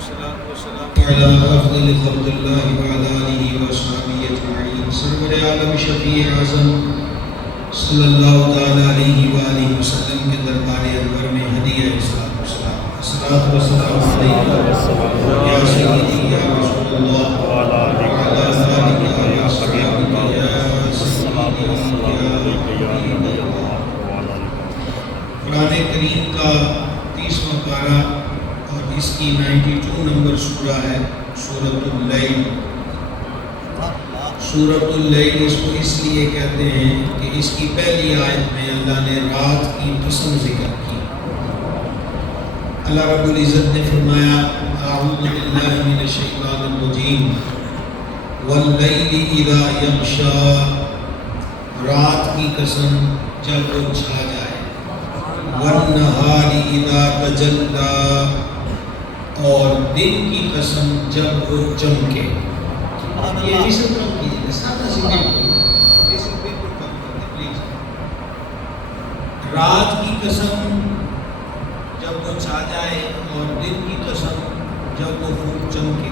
والسلام على افضل خلق اللہ وعلى آلہ وصحبہ اجمعین. سرور عالم شفیع اعظم صلی اللہ تعالی علیہ وآلہ وسلم کے دربار انور میں ہدیہ الصلاۃ والسلام علیکم یا سیدی یا رسول اللہ وعلی آلہ وصحبہ یا سیدی یا نبی اللہ. قرآن کریم کا 30واں پارہ اور اس کی 92 نمبر سورہ ہے سورۃ اللیل. سورۃ اللیل اس کو اس لیے کہتے ہیں کہ اس کی پہلی آیت میں اللہ نے رات کی قسم ذکر کی. اللہ رب العزت نے فرمایا اعوذ باللہ من الشیطان الرجیم واللیل اذا یغشی، رات کی قسم جب وہ چھا جائے، والنہار اذا تجلی، اور دن کی قسم جب وہ چمکے. یہ جسم کم کیجیے، سادہ سی بالکل کم کر دیں پلیز. رات کی قسم جب وہ چھا جائے اور دن کی قسم جب وہ خوب چمکے.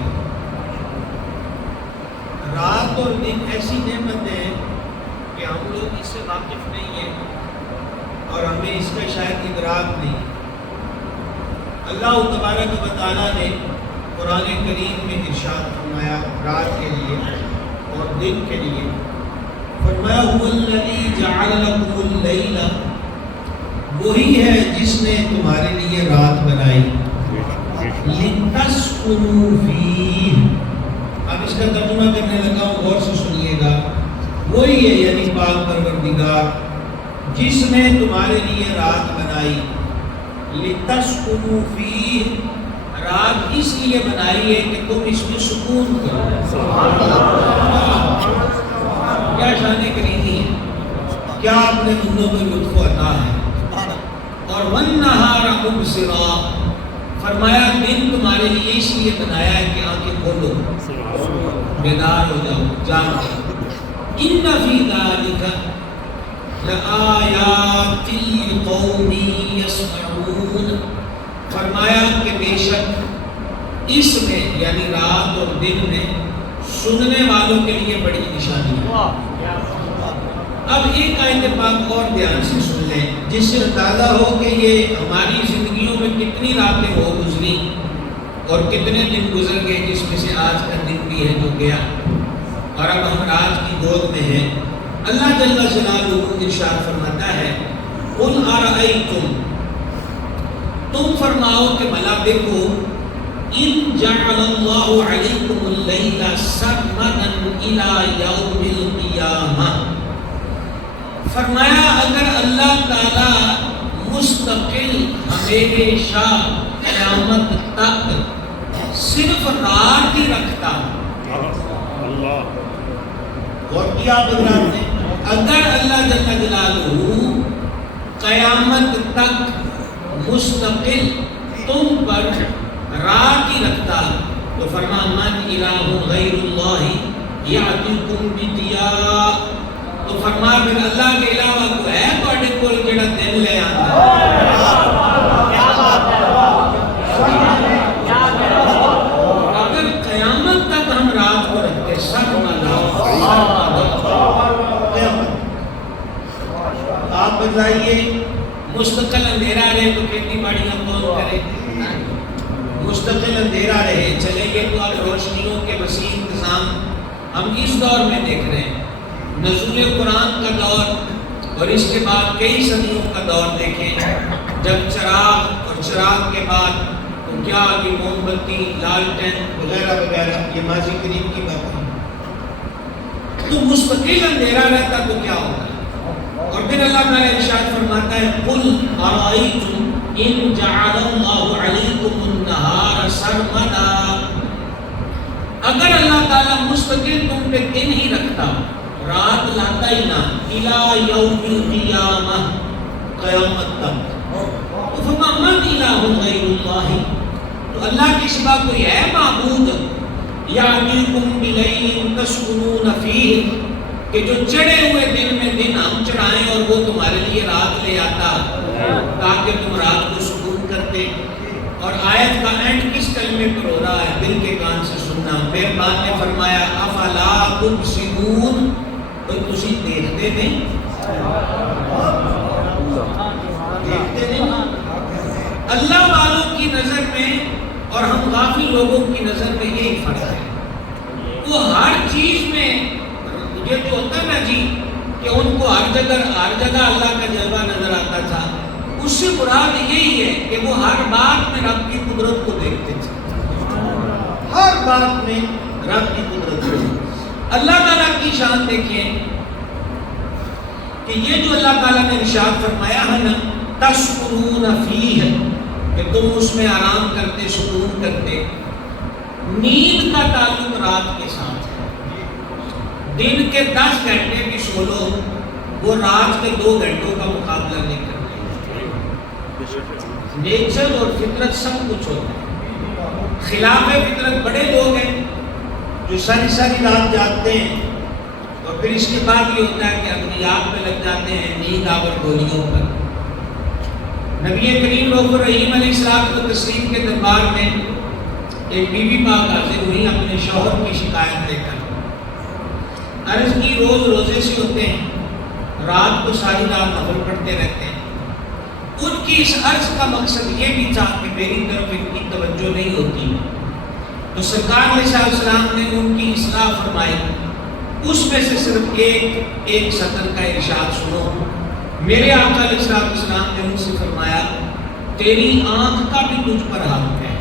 رات اور دن ایسی نعمت ہے کہ ہم لوگ اس سے واقف نہیں ہیں اور ہمیں اس کا شاید ادراک نہیں. اللہ تبارک و تعالیٰ نے قرآن کریم میں ارشاد فرمایا رات کے لیے اور دن کے لیے، فرمایا هو الذی جعل لکم اللیل، وہی ہے جس نے تمہارے لیے رات بنائی، لتسکنوا فیہ. اب اس کا ترجمہ کرنے لگا ہوں، غور سے سنیے گا. وہی ہے یعنی پاک پروردگار جس نے تمہارے لیے رات بنائی، لتسکنوا فیہ، رات اس لیے بنائی ہے کہ تم اس میں سکون کرو. کیا شان کریمی ہے، کیا اپنے بندوں میں لطف و عطا ہے. اور والنہار مبصرا، فرمایا دن تمہارے لیے اس لیے بنایا ہے کہ آنکھیں کھولو، بیدار ہو جاؤ، جاگ جاؤ. ان فی ذلک لآیات لقوم یسمعون، فرمایا کہ بے شک اس میں یعنی رات اور دن میں سننے والوں کے لیے بڑی نشانی ہے. اب ایک آیت پاک اور دھیان سے سن لیں جس سے اندازہ ہو کہ یہ ہماری زندگیوں میں کتنی راتیں ہو گزری اور کتنے دن گزر گئے، جس میں سے آج کا دن بھی ہے جو گیا اور اب ہم رات کی گود میں ہیں. اللہ جل جلالہ ارشاد فرماتا ہے قل ارأیتم، تم فرماؤ کہ بھلا دیکھو، ان جعل اللہ علیکم اللیل سرمدا الی یوم القیامہ، فرمایا اگر اللہ تعالی مستقل ہمیشہ قیامت تک صرف رات ہی رکھتا، اور کیا بدلات نے، اگر اللہ جل جلالہ قیامت تک مستقل تم پر رات ہی رکھتا تو فرما من الہ غیر اللہ یاتیکم بدیاء، تو فرما پھر اللہ کے علاوہ کوئی ہے تواڈے کول جڑا دن لے آندا. اگر قیامت تک ہم رات کو رکھتے سب آپ بتائیے مستقل اندھیرا رہے تو کھیتی باڑیاں کون کرے؟ مستقل اندھیرا رہے چلے گئے تو اب روشنیوں کے وسیع انتظام ہم اس دور میں دیکھ رہے ہیں. نزول قرآن کا دور اور اس کے بعد کئی صدیوں کا دور دیکھیں، جب چراغ اور چراغ کے بعد تو کیا کہ موم بتی، لالٹین وغیرہ وغیرہ، یہ ماضی قریب کی بات ہے. تو مستقل اندھیرا رہتا تو کیا ہوگا؟ اور پھر اللہ تعالیٰ ارشاد فرماتا ہے قل ارائیتم ان جعل اللہ علیکم النہار سرمدا، اگر اللہ تعالیٰ مستقل تم پہ دن ہی رکھتا، رات لاتا ہی نہ، الی یوم القیامہ، قیامت تک، تو فما من الہ غیر اللہ، تو اللہ کے سوا کوئی ہے معبود یاتیکم بلیل تسکنون فیہ، کہ جو چڑھے ہوئے دن میں دن ہم چڑھائیں اور وہ تمہارے لیے رات لے آتا تاکہ تم رات کو سکون کرتے. اور آیت کا اینڈ کس کلمے پر ہو رہا ہے؟ دل کے کان سے سننا. پھر بعد میں فرمایا افلا تبصرون، کوئی تسی دیکھتے نہیں؟ دیکھتے نہیں؟ اللہ والوں کی نظر میں اور ہم غافل لوگوں کی نظر میں یہی فرق ہے. وہ ہر چیز میں یہ جو ہوتا نا جی کہ ان کو ہر جگہ اللہ کا جلوہ نظر آتا تھا، اس سے مراد یہی ہے کہ وہ ہر بات میں رب کی قدرت کو دیکھتے تھے. ہر بات میں رب کی قدرت کو. اللہ تعالیٰ کی شان دیکھیں کہ یہ جو اللہ تعالیٰ نے ارشاد فرمایا ہے نا تسکنون فیہ، کہ تم اس میں آرام کرتے، سکون کرتے. نیند کا تعلق رات کے ساتھ ہے. دن کے 10 گھنٹے بھی سو لو، وہ رات کے 2 گھنٹوں کا مقابلہ نہیں کرتے. نیچر اور فطرت سب کچھ ہوتا ہے. خلاف فطرت بڑے لوگ ہیں جو ساری رات جاگتے ہیں اور پھر اس کے بعد یہ ہوتا ہے کہ ادویات میں لگ جاتے ہیں، نیند آور گولیوں پر. نبی کریم رؤوف الرحیم علیہ السلام کو تسلیم کے دربار میں ایک بی بی پاک حاضر ہوئی اپنے شوہر کی شکایت لے کر. عرض کی روز روزے سے ہوتے ہیں، رات کو ساری رات نفل پڑھتے رہتے ہیں. ان کی اس عرض کا مقصد یہ بھی تھا کہ میری طرف ان کی توجہ نہیں ہوتی. تو سرکار علیہ السلام نے ان کی اصلاح فرمائی. اس میں سے صرف ایک سطر کا ارشاد سنو. میرے آقا علیہ السلام نے ان سے فرمایا تیری آنکھ کا بھی تجھ پر حق ہے.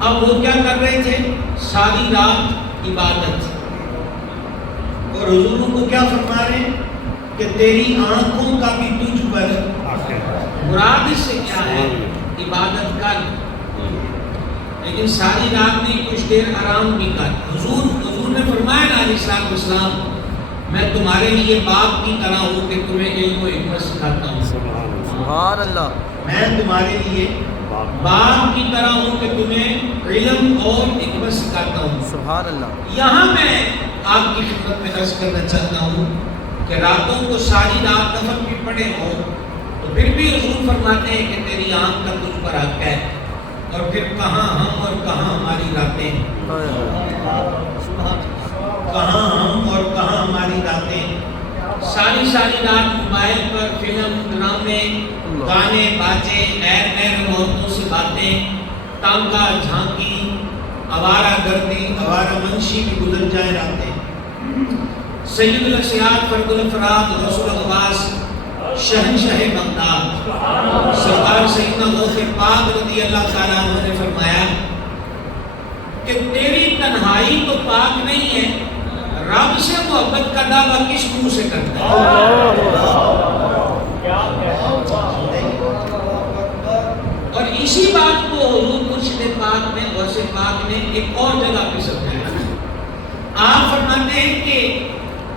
اب وہ کیا کر رہے تھے؟ ساری رات عبادت. اور حضور کو کیا فرما رہے ہیں کہ تیری آنکھوں کا بھی تجھ پر مراد اس سے کیا ہے؟ عبادت کر، لیکن ساری رات نہیں، کچھ دیر آرام بھی کر. حضور نے فرمایا نا علیہ السلام میں تمہارے لیے باپ کی طرح ہوں کہ تمہیں علم و حکمت سکھاتا ہوں. سبحان اللہ. میں تمہارے لیے باپ کی طرح ہوں کہ تمہیں علم اور حکمت سکھاتا ہوں. سبحان اللہ. یہاں میں آپ کی خدمت میں عرض کرنا چاہتا ہوں کہ راتوں کو ساری رات نفل بھی پڑھے ہوں تو پھر بھی حضور فرماتے ہیں کہ تیری آنکھ کا تجھ پر حق ہے. اور پھر کہاں ہم اور کہاں ہماری راتیں، کہاں ہم اور کہاں ہماری راتیں. ساری رات موبائل پر فلم، ڈرامے، گانے باجے، نیر عورتوں سے باتیں، تانگا جھانکی، آوارہ گردی، آوارہ منشی بھی گزر جائے راتیں. سید الاسیاد فرد الافراد رسول عباس شہنشاہ بغداد سرکار سیدنا غوث پاک رضی اللہ تعالیٰ عنہ نے فرمایا کہ تیری تنہائی تو پاک نہیں ہے، رب سے محبت کا دعویٰ کس منہ سے کرتا ہے؟ اور اسی بات کو حضور مرشد پاک نے، غوث پاک نے ایک اور جگہ پہ سمجھایا. آپ فرماتے ہیں کہ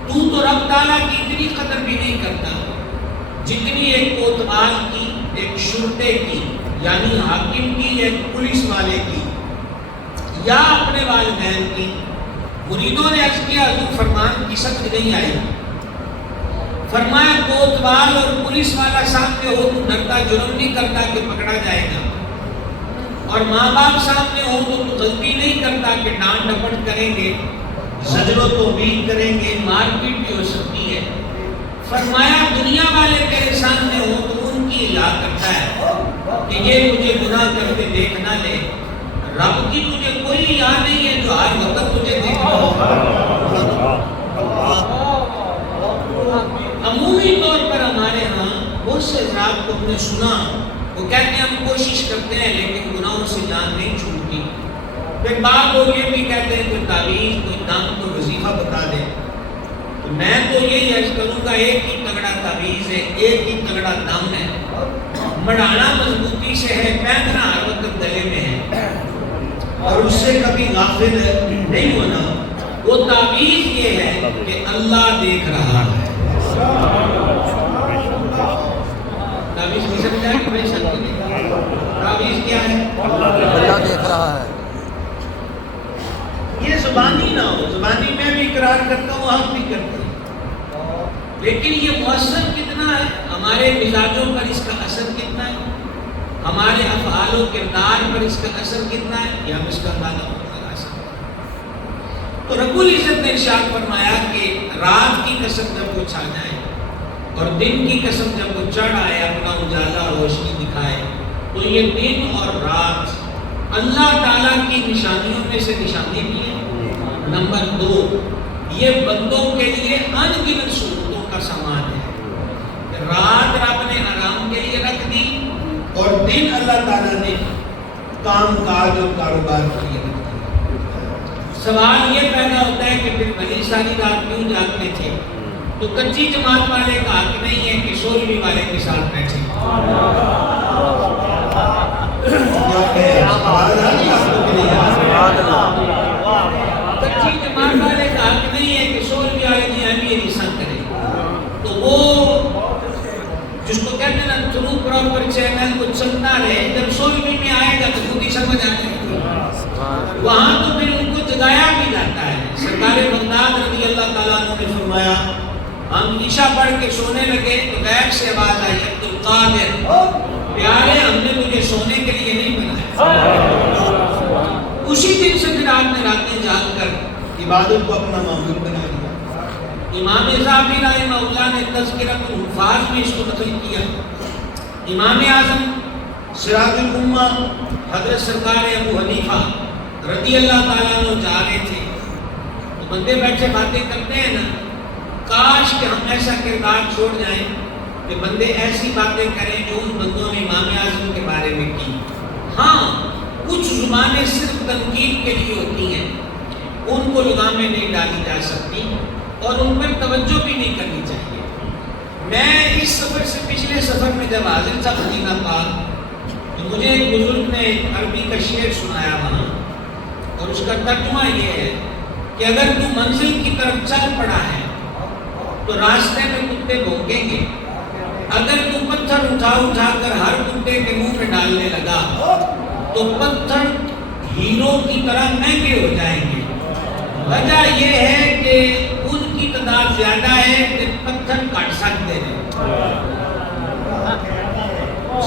تو رب تعالیٰ کی اتنی قدر بھی نہیں کرتا جتنی ایک کوتوال کی، ایک شرطے کی یعنی حاکم کی، ایک پولیس والے کی، یا اپنے والدین کی. مریدوں نے عرض کیا حضور فرمان کی سمجھ نہیں آئی. فرمایا کوتوال اور پولیس والا سامنے ہو تو ڈرتا جرم نہیں کرتا کہ پکڑا جائے گا، اور ماں باپ سامنے ہو تو غلطی نہیں کرتا کہ ڈانٹ ڈپٹ کریں گے، زجر و توبیخ کریں گے، مار پیٹ بھی ہو سکتی ہے. فرمایا دنیا والے تیرے سامنے ہو تو ان کی اطلاع کرتا ہے کہ یہ مجھے گناہ کرتے دیکھ نہ لے. رب کی تجھے کوئی یاد نہیں ہے جو ہر وقت تجھے دیکھ رہا ہو. عمومی طور پر ہمارے ہاں بہت سے حضرات کو ہم نے سنا، وہ کہتے ہیں ہم کوشش کرتے ہیں لیکن گناہوں سے جان نہیں چھوٹتی. پھر بعض لوگ یہ بھی کہتے ہیں کوئی تعویذ، کوئی دم، کوئی وظیفہ بتا دے. تو میں تو یہی عرض کروں گا ایک ہی تگڑا تعویذ ہے، ایک ہی تگڑا دم ہے. مڑانا مضبوطی سے ہے، پہننا ہر وقت گلے میں ہے اور اس سے کبھی غافل نہیں ہونا. وہ تعویذ یہ ہے کہ اللہ دیکھ رہا ہے. تعویذ کی سمجھا کہ بھائی سمجھ نہیں، تعویذ کیا ہے؟ اللہ دیکھ رہا ہے. یہ زبانی نہ ہو، زبانی میں بھی اقرار کرتا ہوں، آپ بھی کرتے ہیں، لیکن یہ مؤثر کتنا ہے، ہمارے مزاجوں پر اس کا اثر کتنا ہے. ہمارے افعال و کردار پر اس کا اثر کتنا ہے، یہ ہم اس کا اندازہ لگا سکتے ہیں۔ تو رب العزت نے ارشاد فرمایا کہ رات کی قسم جب وہ چھا جائے اور دن کی قسم جب وہ چڑھ آئے، اپنا اجالا روشنی دکھائے، تو یہ دن اور رات اللہ تعالیٰ کی نشانیوں میں سے نشانی بھی ہے۔ نمبر 2، یہ بندوں کے لیے ان گنت صورتوں کا سامان ہے۔ رات رب نے آرام کے لیے رکھ دی اور دن اللہ تعالیٰ نے کام کاج اور کاروبار کے لیے رکھ دی۔ سوال یہ پیدا ہوتا ہے کہ پھر بھلی ساری رات کیوں جاگتے تھے؟ تو کچی جماعت والے کا حق نہیں ہے کہ 16ویں والے کے ساتھ بیٹھے۔ کچی جماعت والے کا حق نہیں ہے کہ 16ویں والے کی اہمیت حصہ کرے۔ تو وہ جس کو کہتے ہیں نا تھرو پراپر چینل کو چلتا رہے، جب 16ویں میں آئے گا تو خود ہی سمجھ آ جائے گا، وہاں تو پھر ان کو جگایا بھی جاتا ہے۔ سرکار بغداد رضی اللہ تعالیٰ عنہ نے فرمایا ہم عشاء پڑھ کے سونے لگے تو غیب سے آواز آئی عبد القادر پیارے ہم نے تجھے سونے کے لیے نہیں بنایا۔ اسی دن سے پھر آپ نے راتیں جاگ کر عبادت کو اپنا معمول بنا لیا۔ امام ذہبی رحمہ اللہ نے تذکرۃ الحفاظ میں اس کو نقل کیا۔ امام اعظم سراج الامہ حضرت سرکار ابو حنیفہ رضی اللہ تعالیٰ عنہ جا رہے تھے، تو بندے بیٹھے باتیں کرتے ہیں نا، کاش کہ ہم ایسا کردار چھوڑ جائیں کہ بندے ایسی باتیں کریں جو ان بندوں نے امام اعظم کے بارے میں کی۔ ہاں کچھ زبانیں صرف تنقید کے لیے ہوتی ہیں، ان کو لگامیں نہیں ڈالی جا سکتی اور ان پر توجہ بھی نہیں کرنی چاہیے۔ میں اس سفر سے پچھلے سفر میں جب حاضر تھا مدینہ پاک، تو مجھے ایک بزرگ نے عربی کا شعر سنایا وہاں، اور اس کا ترجمہ یہ ہے کہ اگر تو منزل کی طرف چل پڑا ہے تو راستے میں کتے بھونکیں گے، اگر تو پتھر اٹھا اٹھا کر ہر کتے کے منہ میں ڈالنے لگا تو پتھر ہیروں کی طرح مہنگے ہو جائیں گے۔ وجہ یہ ہے کہ ان کی تعداد زیادہ ہے کہ پتھر کاٹ سکتے ہیں۔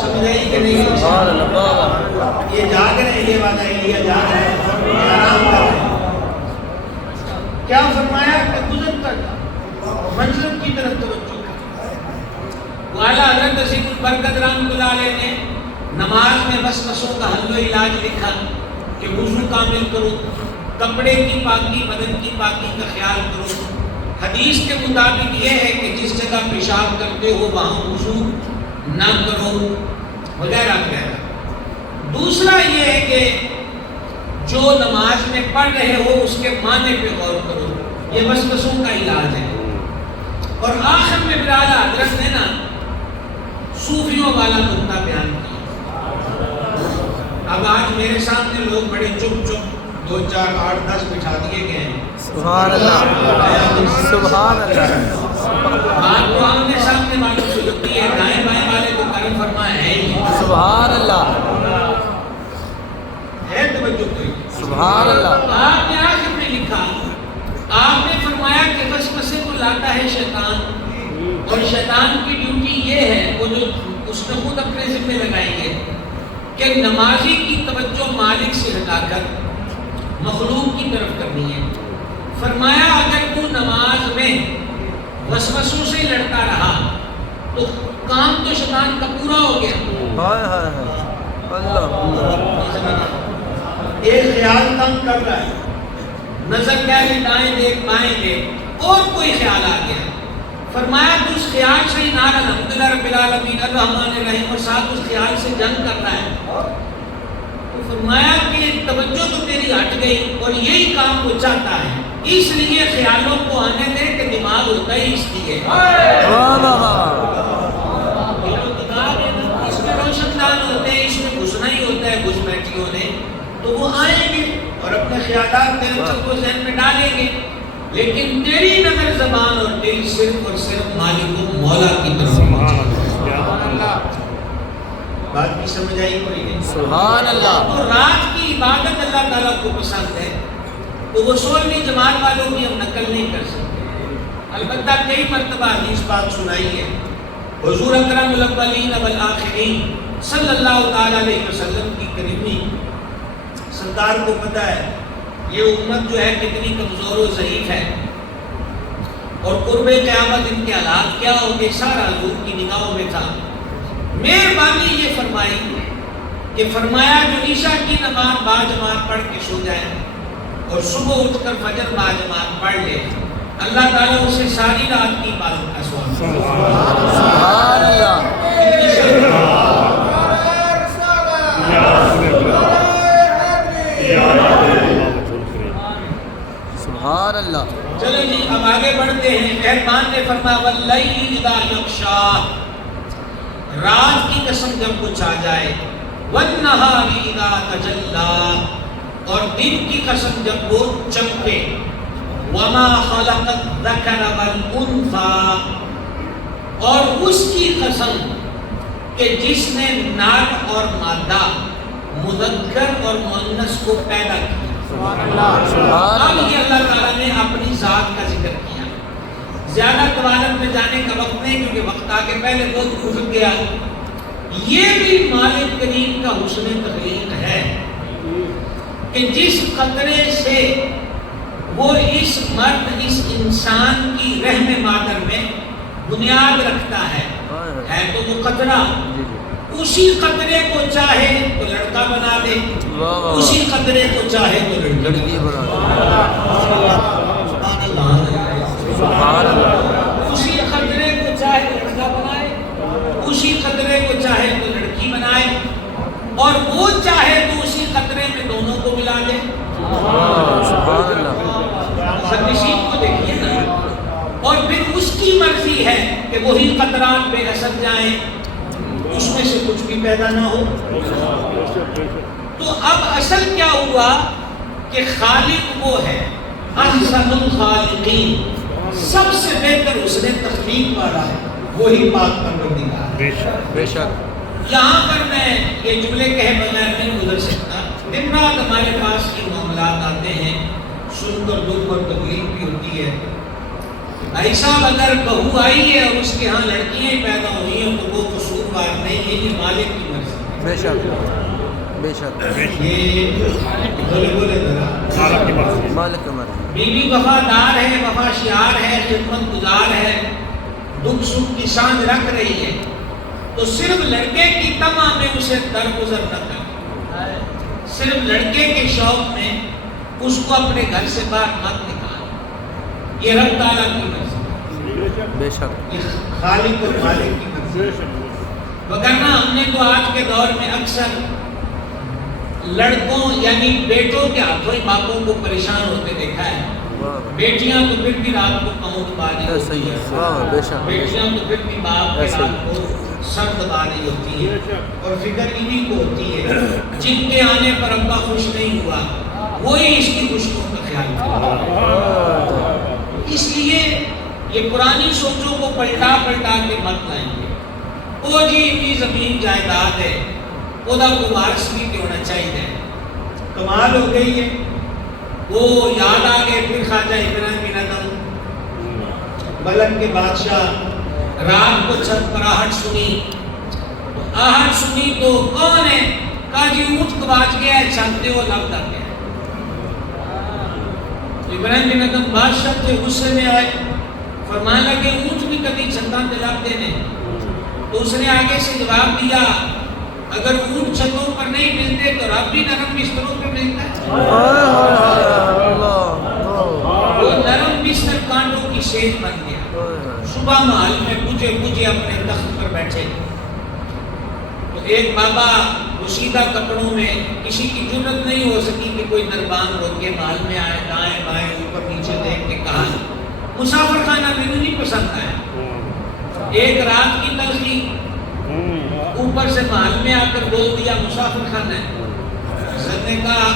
سمجھ آئی کہ نہیں؟ یہ جاگ رہے ہیں، یہ وعدہ ایلیا جاگ رہے ہیں، یہ آرام کر رہے ہیں۔ کیا فرمایا کہ گزرتا تھا منزل کی طرف توجہ کر۔ والا حضرت رسید البرکت رحمۃ اللہ علیہ نے نماز میں وسوسوں کا حل و علاج لکھا کہ وضو کامل کرو، کپڑے کی پاکی، بدن کی پاکی کا خیال کرو۔ حدیث کے مطابق یہ ہے کہ جس جگہ پیشاب کرتے ہو وہاں وضو نہ کرو، وغیرہ وغیرہ۔ دوسرا یہ ہے کہ جو نماز میں پڑھ رہے ہو اس کے معنی پہ غور کرو، یہ وسوسوں کا علاج ہے۔ اور آخر میں برادر حضرت نے نا صوفیوں والا نقطہ بیان کیا۔ اب آج میرے سامنے لوگ بڑے چپ چپ 2 4 8 10 بٹھا دیے گئے ہیں۔ سبحان اللہ، سبحان اللہ۔ بات تو ہم نے سامنے والوں سے ہوتی ہے، دائیں بائیں والے کو کرم فرما ہے ہی نہیں۔ سبحان اللہ، ہے توجہ کوئی؟ سبحان اللہ۔ آپ نے آخر میں لکھا، آپ نے فرمایا کہ وسوسے کو لاتا ہے شیطان، اور شیطان کی ڈیوٹی یہ ہے، وہ جو اس نے خود اپنے ذمہ لگائی ہے کہ نمازی کی توجہ مالک سے ہٹا کر مخلوق کی طرف کرنی ہے۔ فرمایا اگر تو نماز میں وسوسوں سے لڑتا رہا تو کام تو شیطان کا پورا ہو گیا۔ ہائے ہائے ہائے، اللہ۔ ایک خیال تنگ کر رہا ہے، نظر پہلے دائیں دیکھ بائیں دیکھ، اور کوئی خیال آ گیا، فرمایا تو اس خیال سے ہی نعرہ الحمدللہ رب العالمین الرحمن الرحیم اور ساتھ اس خیال سے جنگ کرنا ہے۔ تو فرمایا کہ توجہ تو تیری ہٹ گئی اور یہی کام وہ چاہتا ہے، اس لیے خیالوں کو آنے دے کہ دماغ ہوتا ہی اس لیے۔ اس میں روشن دان ہوتے ہیں، اس میں گھسنا ہی ہوتا ہے گھسپیٹیوں نے، تو وہ آئیں گے اور اپنے خیالات تیرے چکو ذہن میں ڈالیں گے، لیکن تیری نظر زبان اور دل صرف اور صرف مالک و مولا کی طرف بات کی سمجھ آئی کوئی نہیں؟ سبحان اللہ۔ تو رات کی عبادت اللہ تعالیٰ کو پسند ہے، تو وہ 16ویں جماعت والوں کی ہم نقل نہیں کر سکتے۔ البتہ کئی مرتبہ حدیث پاک سنائی ہے، حضور اکرم الاولین والآخرین صلی اللہ تعالیٰ علیہ وسلم کی کریمی سرکار کو پتہ ہے یہ امت جو ہے کتنی کمزور و ضعیف ہے اور قرب قیامت ان کے حالات کیا ہوں گے، سارا حضور کی نگاہوں میں تھا۔ مہربانی یہ فرمائی کہ فرمایا جو عشاء کی نماز باجماعت پڑھ کے سو جائے اور صبح اٹھ کر فجر باجماعت پڑھ لے، اللہ تعالیٰ اسے ساری رات کی عبادت کا ثواب دے۔ سبحان اللہ، سبحان اللہ۔ چلو جی اب آگے بڑھتے ہیں۔ مہربان نے فرمایا واللیل اذا یغشا، رات کی قسم جب کچھ آ جائے، والنہار اذا تجلی، اور دن کی قسم جب وہ چمکے، وما خلق الذکر والانثی، اور اس کی قسم کہ جس نے نر اور مادہ، مذکر اور مؤنث کو پیدا کیا۔ اب یہ اللہ تعالیٰ نے اپنی ذات کا ذکر کیا۔ زیادہ طوالت میں جانے کا وقت نہیں کیونکہ وقت آگے پہلے بہت گزر گیا۔ یہ بھی مالک کریم کا حسن تخلیق ہے کہ جس قطرے سے وہ اس مرد، اس انسان کی رحم مادر میں بنیاد رکھتا ہے تو وہ قطرہ اسی قطرے کو چاہے تو لڑکا بنا دے، اسی قطرے کو چاہے تو لڑکی بنا دے۔ اسی قطرے کو چاہے لڑکا بنائے، اسی قطرے کو چاہے تو لڑکی بنائے، اور وہ چاہے تو اسی قطرے میں دونوں کو ملا دے۔ سرنشین کو دیکھیے نا، اور پھر اس کی مرضی ہے کہ وہی قطرات بے اثر جائیں، اس میں سے کچھ بھی پیدا نہ ہو۔ تو اب اصل کیا ہوا کہ خالق وہ ہے، احسن الخالقین، سب سے بہتر اس نے تخلیق والا ہے، وہی پاک پروردگار ہے۔ بے شک یہاں پر میں یہ جملے کہے بغیر نہیں گزر سکتا۔ دن رات ہمارے پاس یہ معاملات آتے ہیں، سن کر دکھ اور تکلیف بھی ہوتی ہے۔ بھائی صاحب اگر بہو آئی ہے اور اس کے ہاں لڑکیاں پیدا ہوئی ہیں تو وہ قصوروار نہیں ہے، یہ مالک کی مرضی ہے۔ بے شک بے شک، یہ بولے مالک کی مرضی۔ بیوی وفادار ہے، وفاشیار ہے، خدمت گزار ہے، دکھ سکھ کی سانجھ رکھ رہی ہے، تو صرف لڑکے کی طمع میں اسے درگزر نہ کر، صرف لڑکے کے شوق میں اس کو اپنے گھر سے باہر مت نکال۔ یہ رب تعالیٰ کی مرضی، بے شک یہ خالق اور مالک کی مرضی۔ وگرنہ ہم نے تو آج کے دور میں اکثر لڑکوں یعنی بیٹوں کے ہاتھوں ہی باپوں کو پریشان ہوتے دیکھا ہے۔ بیٹیاں تو پھر بھی رات کو پاؤں دبا رہی ہوتی ہیں، بیٹیاں تو پھر بھی باپ کے رات کو سر دبا رہی ہوتی ہے، اور فکر انہی کو ہوتی ہے جن کے آنے پر ابا خوش نہیں ہوا، وہی اس کی خوشیوں کا خیال کرتا۔ اس لیے یہ پرانی سوچوں کو پلٹا پلٹا کے مت لائیں گے۔ وہ جی اتنی زمین جائیداد ہے، خدا کو وارث بھی ہونا چاہیے، کمال ہو گئی ہے۔ وہ یاد آ گئے پھر خواجہ ابراہیم بن ادم ملک کے بادشاہ، رات کو چھت پر آہٹ سنی، آہٹ سنی تو کون ہے؟ کہا جی اونٹ گواچ گیا ہے، چھانتے ہو لب کر گیا۔ ابراہیم بن ادم بادشاہ تھے، غصے میں آئے، فرمانے لگے اونٹ بھی کبھی چھتاں دلاب دینے۔ تو اس نے آگے سے جواب دیا اگر اونٹ چھتوں پر نہیں ملتے تو رب بھی نرم بستروں پہ ملتا ہے۔ وہ نرم بستر کانٹوں کی شیخ بن گیا۔ صبح محل میں بجھے بجھے اپنے تخت پر بیٹھے، تو ایک بابا پوشیدہ کپڑوں میں، کسی کی جرت نہیں ہو سکی کہ کوئی دربان روک کے محل میں آئے، دائیں بائیں اوپر نیچے دیکھ کے کہا مسافر خانہ مجھے نہیں پسند آیا۔ ایک رات کی تلخی اوپر سے محل میں آ کر بول دیا مسافر خانہ ہے۔ حضرت نے کہا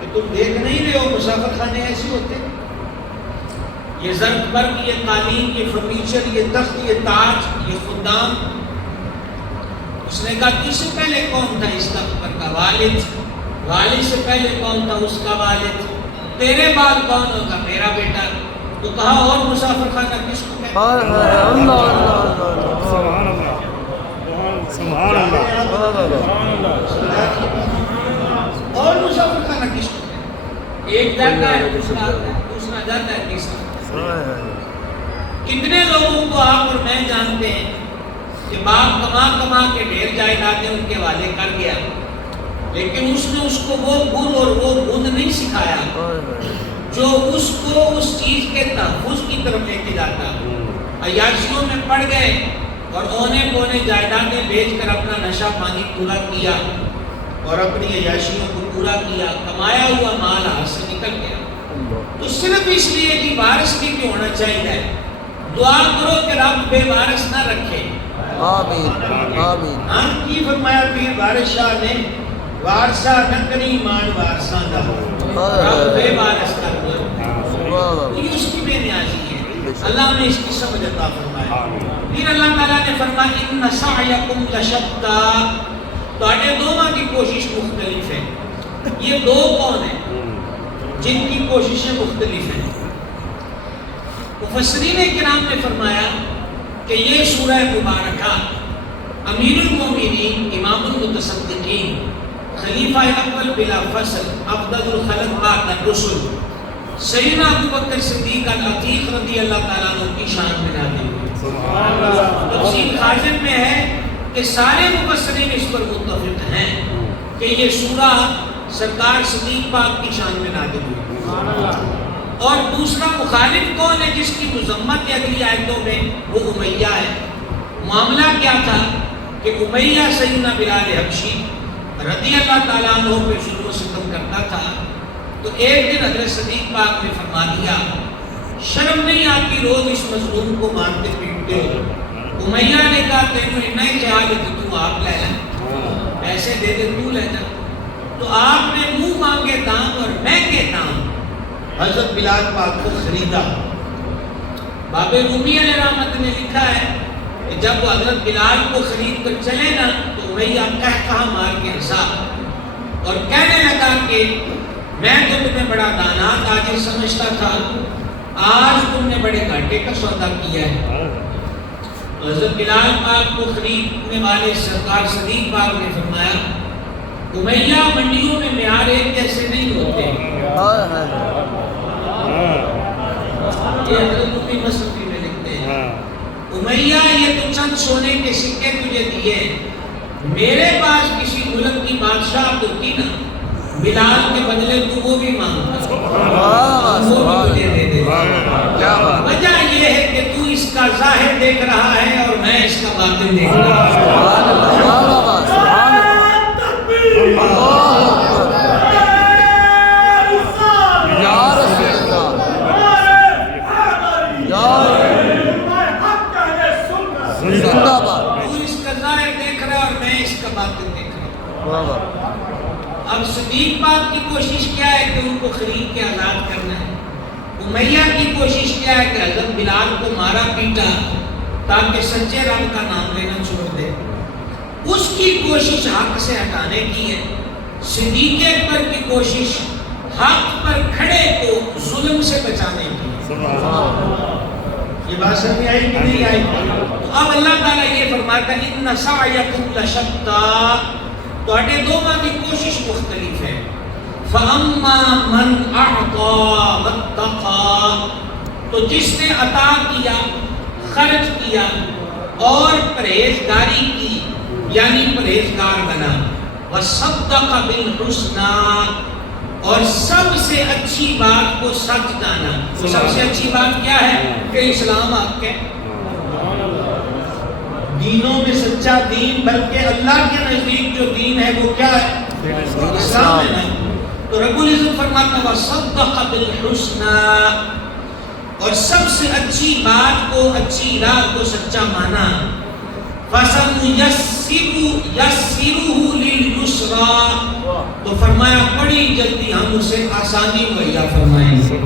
کہ تم دیکھ نہیں رہے ہو مسافر خانے ایسے ہوتے، یہ زرق برق، یہ قالین، یہ فرنیچر، یہ تخت، یہ تاج، یہ خدام۔ اس نے کہا تجھ سے پہلے کون تھا اس تخت پر کا؟ والد۔ والد سے پہلے کون تھا؟ اس کا والد۔ تیرے بعد کون ہوگا؟ میرا بیٹا۔ تو کہا اور مسافر خانہ کس کو کہتے ہیں؟ سبحان اللہ اور مسافر خانہ کس کو ہے؟ ایک جاتا ہے دوسرا آتا ہے، دوسرا جاتا ہے تیسرا۔ کتنے لوگوں کو آپ اور میں جانتے ہیں کہ باپ کما کما کے ڈھیر جائیدادیں ان کے والے کر گیا، لیکن اس نے اس کو وہ گن اور وہ گن نہیں سکھایا جو اس کو اس چیز کے تحفظ کی طرف لے کے جاتا۔ عیاشیوں میں پڑ گئے اور اونے پونے جائیدادیں بیچ کر اپنا نشہ پانی پورا کیا اور اپنی عیاشیوں کو پورا کیا، کمایا ہوا مال ہاتھ سے نکل گیا۔ تو صرف اس لیے کہ وارث بھی کیوں ہونا چاہیے، دعا کرو کہ رب بے وارث نہ رکھے۔ آمین آمین۔ ہاں کی فرمایا پیر وارث شاہ نے، وارثہ نہ کری مان وارثاں دا، رب بے وارث کر دو۔ یہ اس کی بے نیازی ہے، اللہ نے اس کی سمجھ عطا فرمایا۔ پھر اللہ تعالیٰ نے فرمایا ان سعیکم لشتیٰ، تواڈے دوواں کی کوشش مختلف ہے۔ یہ دو کون ہیں جن کی کوششیں مختلف ہیں؟ مفسرین کرام نے فرمایا کہ یہ سورہ مبارکہ امیر المومنین امام المتصدقین خلیفہ اول بلا فصل افضل الخلق بعد الرسل سیدنا ابوبکر صدیق العتیق رضی اللہ تعالیٰ عنہ کی شان میں نازل ہوئی۔ تفسیر خازن میں ہے کہ سارے مفسرین اس پر متفق ہیں کہ یہ سورہ سرکار صدیق پاک کی شان میں نازل ہوئی۔ اور دوسرا مخالف کون ہے جس کی مذمت اگلی آیتوں میں؟ وہ امیہ ہے۔ معاملہ کیا تھا کہ امیہ سیدنا بلال حبشی رضی اللہ تعالیٰ عنہ پہ ظلم و ستم کرتا تھا، تو ایک دن حضرت صدیق پاک نے فرما دیا شرم نہیں آتی روز اس مظلوم کو مارتے پیٹتے ہو؟ امیہ نے کہا تینوں اتنا ہی خیال ہے کہ تو آپ لے لیں، پیسے دے دے تو لے جا۔ تو آپ نے منہ مانگے دام اور مہنگے دام حضرت بلال پاک کو خریدا۔ باب رومی علیہ رحمت نے لکھا ہے کہ جب وہ حضرت بلال کو خرید کر چلے نا تو امیہ کہا مار کے ہنسا اور کہنے لگا کہ میں تو تمہیں بڑا دانا تاجر سمجھتا تھا، آج تم نے بڑے گھاٹے کا سودا کیا ہے۔ حضرت بلال پاک کو خریدنے والے سرکار صدیق پاک نے فرمایا امیہ منڈیوں میں معیار ایک جیسے نہیں ہوتے۔ یہ حضرت مفتی مسعودی میں لکھتے ہیں امیہ یہ تو چند سونے کے سکے تجھے دیے، میرے پاس کسی ملک کی بادشاہ ہوتی نا بلال کے بدلے تو وہ بھی مانگتا، وہ بھی تجھے دے دے۔ وجہ یہ ہے کہ تو اس کا ظاہر دیکھ رہا ہے اور میں اس کا باطن دیکھ رہا ہوں۔ اب صدیق پاک کی کوشش کیا ہے کہ ان کو خرید کے آزاد کرنا ہے، امیہ کی کوشش کیا ہے کہ حضرت بلال کو مارا پیٹا تاکہ سچے رب کا نام لینا چھوڑ دے۔ اس کی کوشش حق سے ہٹانے کی ہے، صدیق اکبر کی کوشش حق پر کھڑے کو ظلم سے بچانے کی ہے۔ یہ بات سمجھ میں آئی کہ نہیں آئی؟ اب اللہ تعالیٰ یہ فرماتا ہے ان سعیکم لشتیٰ، تواڈے دوواں کی کوشش مختلف ہے۔ فَأَمَّا مَنْ أَعْطَى وَاتَّقَى، تو جس نے عطا کیا، خرچ کیا اور پرہیزگاری کی یعنی پرہیزگار بنا، وَصَدَّقَ بِالْحُسْنَى، اور سب سے اچھی بات کو سچ جانا۔ سب سے اچھی بات کیا ہے کہ اسلام آپ کے دینوں میں سچا دین، بلکہ اللہ کے نزدیک جو دین ہے وہ کیا ہے؟ اسلام ہے نا۔ تو رب العزت فرماتا ہے وَصَدَّقَ بِالْحُسْنَى، اور سب سے اچھی بات کو، اچھی راہ کو سچا مانا۔ فَسَنُيَسِّرُهُ لِلْيُسْرَى، تو فرمایا بڑی جلدی ہم اسے آسانی مہیا فرمائیں گے۔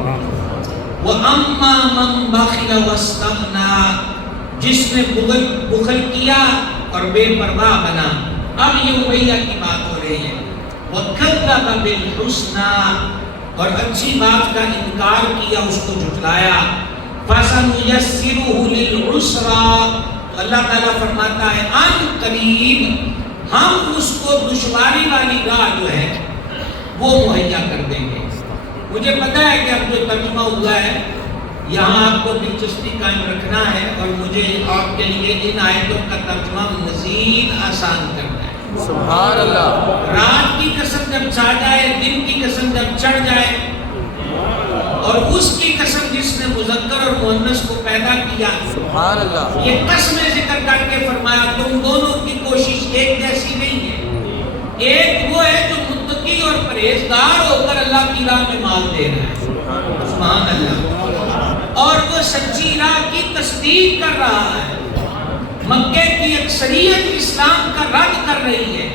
وَأَمَّا مَنْ بَخِلَ وَاسْتَغْنَى، جس نے بخل کیا اور بے پرواہ بنا۔ اب یہ امیہ کی بات ہو رہی ہے۔ وَكَذَّبَ بِالْحُسْنَى، اور اچھی بات کا انکار کیا، اس کو جھٹلایا۔ فَسَنُيَسِّرُهُ لِلْعُسْرَى، تو اللہ تعالیٰ فرماتا ہے ان قریب ہم اس کو دشواری والی راہ جو ہے وہ مہیا کر دیں گے۔ مجھے پتا ہے کہ اب جو ترجمہ ہوا ہے یہاں آپ کو دلچسپی قائم رکھنا ہے اور مجھے آپ کے لیے ان آیتوں کا ترجمہ مزید آسان کرنا ہے۔ سبحان اللہ۔ رات کی قسم جب چھا جائے، دن کی قسم جب چڑھ جائے، اور اس کی قسم جس نے مذکر اور مؤنث کو پیدا کیا، سبحان اللہ۔ یہ قسمیں ذکر کر کے فرمایا تم دونوں کی کوشش ایک جیسی نہیں ہے۔ ایک وہ ہے جو متقی اور پرہیزگار ہو کر اللہ کی راہ میں مال دے رہا ہے، سبحان اللہ، اور وہ سچی راہ کی تصدیق کر رہا ہے، مکے کی اکثریت اسلام کا رد کر رہی ہے،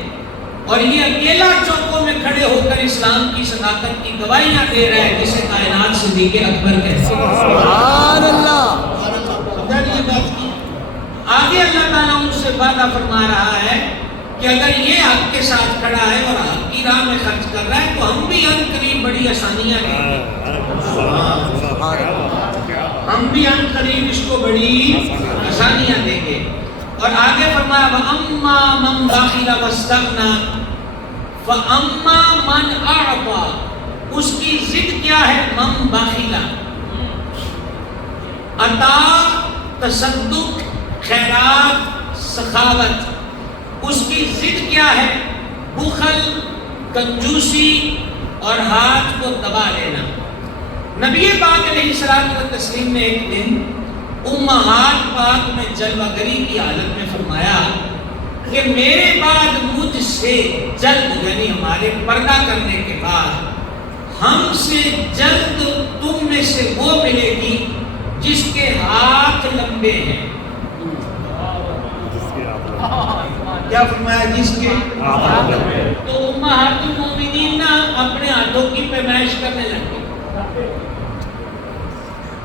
اور یہ اکیلا چوکوں میں کھڑے ہو کر اسلام کی صداقت کی گواہیاں دے رہا ہے، جسے کائنات صدیق اکبر کہتے ہیں۔ سبحان اللہ۔ سمجھا نہیں یہ بات کی؟ آگے اللہ تعالیٰ ان سے وعدہ فرما رہا ہے کہ اگر یہ حق کے ساتھ کھڑا ہے اور حق کی راہ میں خرچ کر رہا ہے تو ہم بھی ان قریب بڑی آسانیاں دیں گے، ہم بھی ان قریب اس کو بڑی آسانیاں دیں گے۔ اور آگے فرمایا وَأَمَّا مَنْ بَخِلَ وَاسْتَغْنَىٰ فَأَمَّا مَنْ أَعْطَىٰ، اس کی ضد کیا ہے؟ من بخیلا، عطا، تصدق، خیرات، سخاوت، اس کی ضد کیا ہے؟ بخل، کنجوسی اور ہاتھ کو دبا لینا۔ نبی پاک علیہ الصلوۃ والتسلیم نے ایک دن امہات پاک میں جلوہ گری کی حالت میں فرمایا کہ میرے بعد مجھ سے جلد، یعنی ہمارے پردہ کرنے کے بعد ہم سے جلد تم میں سے وہ ملے گی جس کے ہاتھ لمبے ہیں۔ کیا فرمایا؟ جس کے ہاتھ لمبے۔ تو امہات المومنین نا اپنے ہاتھوں کی پیمائش کرنے لگے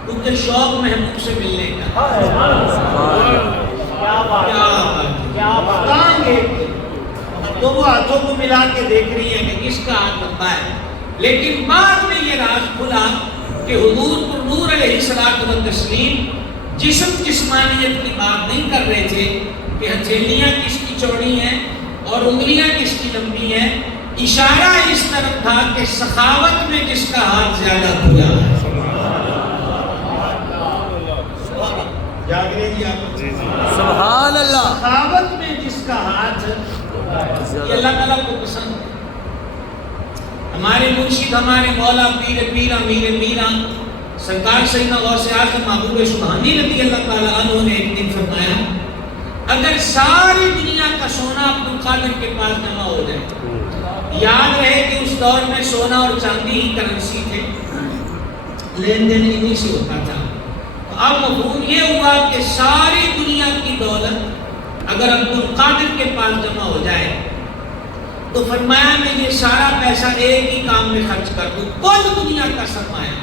کیونکہ شوق محبوب سے ملنے کا۔ تو وہ ہاتھوں کو ملا کے دیکھ رہی ہے کہ کس کا ہاتھ لمبا ہے، لیکن بعد میں یہ راز کھلا کہ حضور پر نور علیہ الصلوۃ والتسلیم جسم جسمانیت کی بات نہیں کر رہے تھے کہ ہتھیلیاں کس کی چوڑی ہیں اور انگلیاں کس کی لمبی ہیں، اشارہ اس طرف تھا کہ سخاوت میں جس کا ہاتھ زیادہ کھلا ہے۔ سبحان اللہ۔ سخاوت میں جس کا ہاتھ، یہ اللہ تعالیٰ کو پسند ہے۔ ہمارے مرشد، ہمارے مولا پیر پیر امیر میران سرکار سیدنا غوث اعظم محبوب سبحانی رضی اللہ تعالیٰ عنہ نے ایک دن فرمایا اگر ساری دنیا کا سونا عبد القادر کے پاس جمع ہو جائے، یاد رہے کہ اس دور میں سونا اور چاندی ہی کرنسی تھے، لین دین انہی سے ہوتا تھا، اب مفہوم یہ ہوا کہ ساری دنیا کی دولت اگر عبد القادر کے پاس جمع ہو جائے تو فرمایا میں یہ سارا پیسہ ایک ہی کام میں خرچ کر دوں، کل دنیا کا سرمایہ۔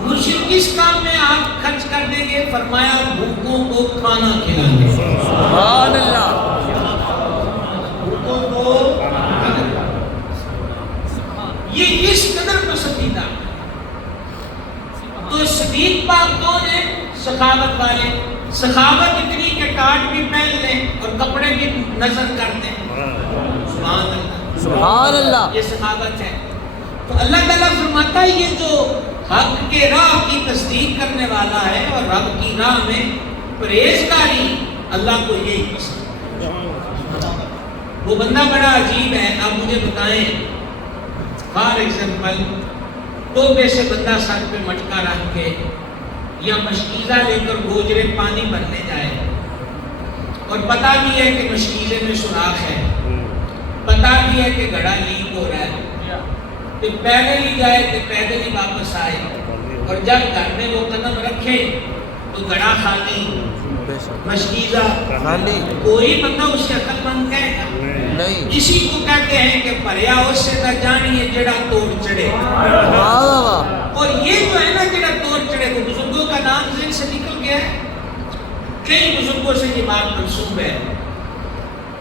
مرشد کس کام میں آپ خرچ کر دیں گے؟ فرمایا بھوکوں کو کھانا کھلانے۔ سبحان اللہ۔ بھوکوں کو یہ اس قدر پسندیدہ۔ تو صدیق پاک کون ہے؟ سخاوت والے، سخاوت اتنی کہ ٹاٹ بھی پہن لیں اور کپڑے بھی نظر کر دیں۔ سبحان اللہ، سبحان اللہ۔ یہ سخاوت ہے۔ تو اللہ تعالیٰ فرماتا ہے یہ جو حق کے راہ کی تصدیق کرنے والا ہے اور رب کی راہ میں پرہیزگاری، اللہ کو یہی پسند ہے۔ وہ بندہ بڑا عجیب ہے۔ آپ مجھے بتائیں، فار ایگزامپل ٹوبے سے بندہ سر پہ مٹکا رکھ کے یا مشکیزہ لے کر گوجرے پانی بھرنے جائے اور پتہ بھی ہے کہ مشکیزے میں سوراخ ہے، پتہ بھی ہے کہ گھڑا لیک ہو رہا ہے، تو پیدل ہی جائے تو پیدل ہی واپس آئے، اور جب گھر میں وہ قدم رکھے تو گھڑا خالی، مشکیزہ خالی۔ کوئی بندہ اسے عقل مند کہے گا نہیں۔ اسی کو کہتے ہیں کہ پریا اس سے نہ جانیے جڑا توڑ چڑھے۔ واہ واہ واہ۔ اور یہ جو ہے نا جڑا توڑ چڑھے، وہ بزرگوں کا نام ذہن سے نکل گیا ہے، کئی بزرگوں سے یہ بات منسوب ہے۔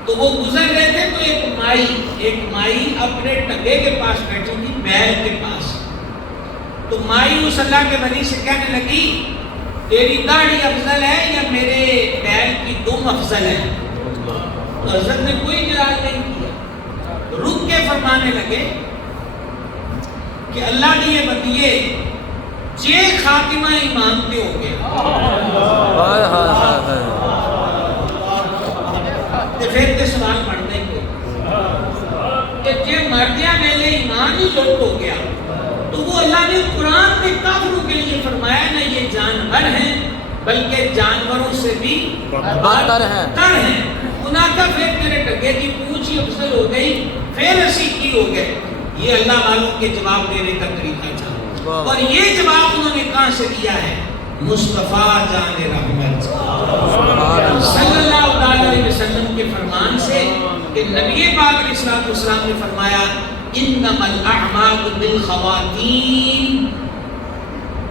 تو وہ گزر رہے تھے تو ایک مائی اپنے ٹگے کے پاس بیٹھی تھی، بیل کے پاس۔ تو مائی اس اللہ کے ولی سے کہنے لگی تیری داڑھی افضل ہے یا میرے بیل کی دم افضل ہے؟ تو حضرت نے کوئی جواب نہیں کیا، رک کے فرمانے لگے کہ اللہ نے یہ بتائیے جے خاتمہ ایمان پہ ہو گیا تو پھر تے سوال پڑھنے کو کہ جے مردیاں میلے ایمان ہی لوٹ ہو گیا تو وہ اللہ نے قرآن میں کافروں کے لیے فرمایا نہ یہ جانور ہیں بلکہ جانوروں سے بھی بدتر ہیں۔ گناہ کا پھر میرے ڈگے کی پونچھ ہی افضل ہو گئی، پھر اسی کی ہو گئے۔ یہ اللہ والوں کے جواب دینے کا طریقہ تھا، اور یہ جواب انہوں نے کہاں سے دیا ہے؟ مصطفیٰ جان رحمت صلی اللہ علیہ وسلم کے فرمان سے کہ نبی پاک علیہ السلام نے فرمایا انما الاعمال بالخواتیم،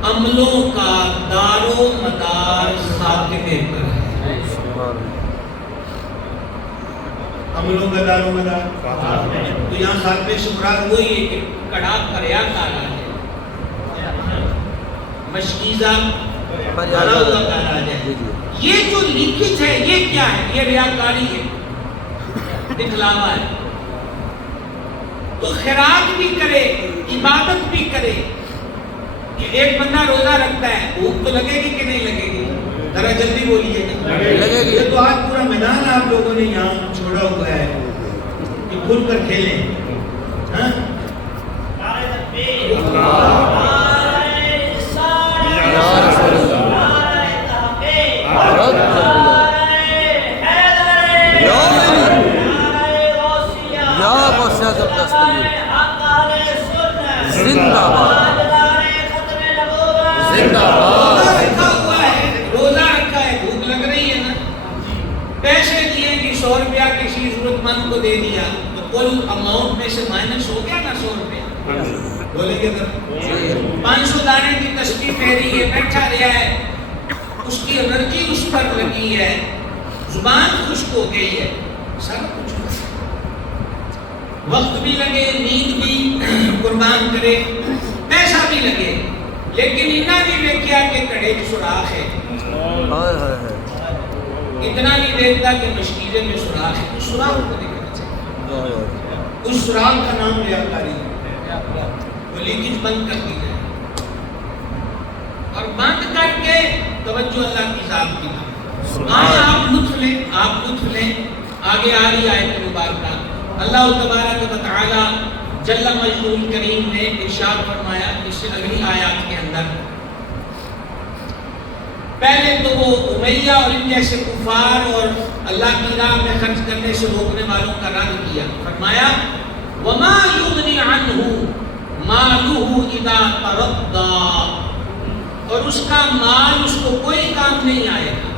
عملوں کا دار و مدار خاتمے پر ہے۔ عملوں کا دار و مدار تو یہاں خاتمے شکرات وہی ہے کہ کڑا کریا کارا ہے، مشکیزہ بنا ہوا کارا ہے۔ یہ جو لیکج ہے یہ کیا ہے؟ یہ ریاکاری ہے، دکھلاوا ہے۔ تو خیرات بھی کرے، عبادت بھی کرے، کہ ایک بندہ روزہ رکھتا ہے، بھوک تو لگے گی کہ نہیں لگے گی؟ ذرا جلدی بولیے نا، لگے گی۔ یہ تو آج پورا میدان آپ لوگوں نے یہاں چھوڑا ہوا ہے کہ کھل کر کھیلیں، ہاں؟ روزہ رکھا ہے، بھوک لگ رہی ہے نا، پیسے دیے کہ 100 روپیہ کسی ضرورت مند کو دے دیا تو کل اماؤنٹ میں سے مائنس ہو گیا نا 100 روپیہ، بولے گے 500 دانے کی تسبیح پھیری ہے، بیٹھا رہا ہے، اس کی انرجی اس پر لگی ہے، زبان خشک ہو گئی ہے، سب کچھ وقت بھی لگے، نیند بھی قربان کرے، پیسہ بھی لگے، لیکن اتنا نہیں دیکھا کہ کڑے کی سوراخ ہے، اتنا نہیں دیکھتا کہ مشکیزے میں سوراخ ہے، اس سوراخ کو دیکھنا چاہیے۔ اس سوراخ کا نام ریاکاری ہے، وہ لیکن بند کر دی جائے اور بند کر کے توجہ اللہ کی ذات کی طرف۔ آئے آپ لطف لیں، آپ لطف لیں، آگے آ رہی آیت مبارکہ اللہ تبارک و تعالی جل مجدول کریم نے ارشاد فرمایا اس سے اگلی آیات کے اندر، پہلے تو وہ امیہ اور ان جیسے کفار اور اللہ کی راہ میں خرچ کرنے سے روکنے والوں کا رد کیا، فرمایا وما یغنی عنہ مالہ اذا تردی، اور اس کا مال اس کو کوئی کام نہیں آئے گا،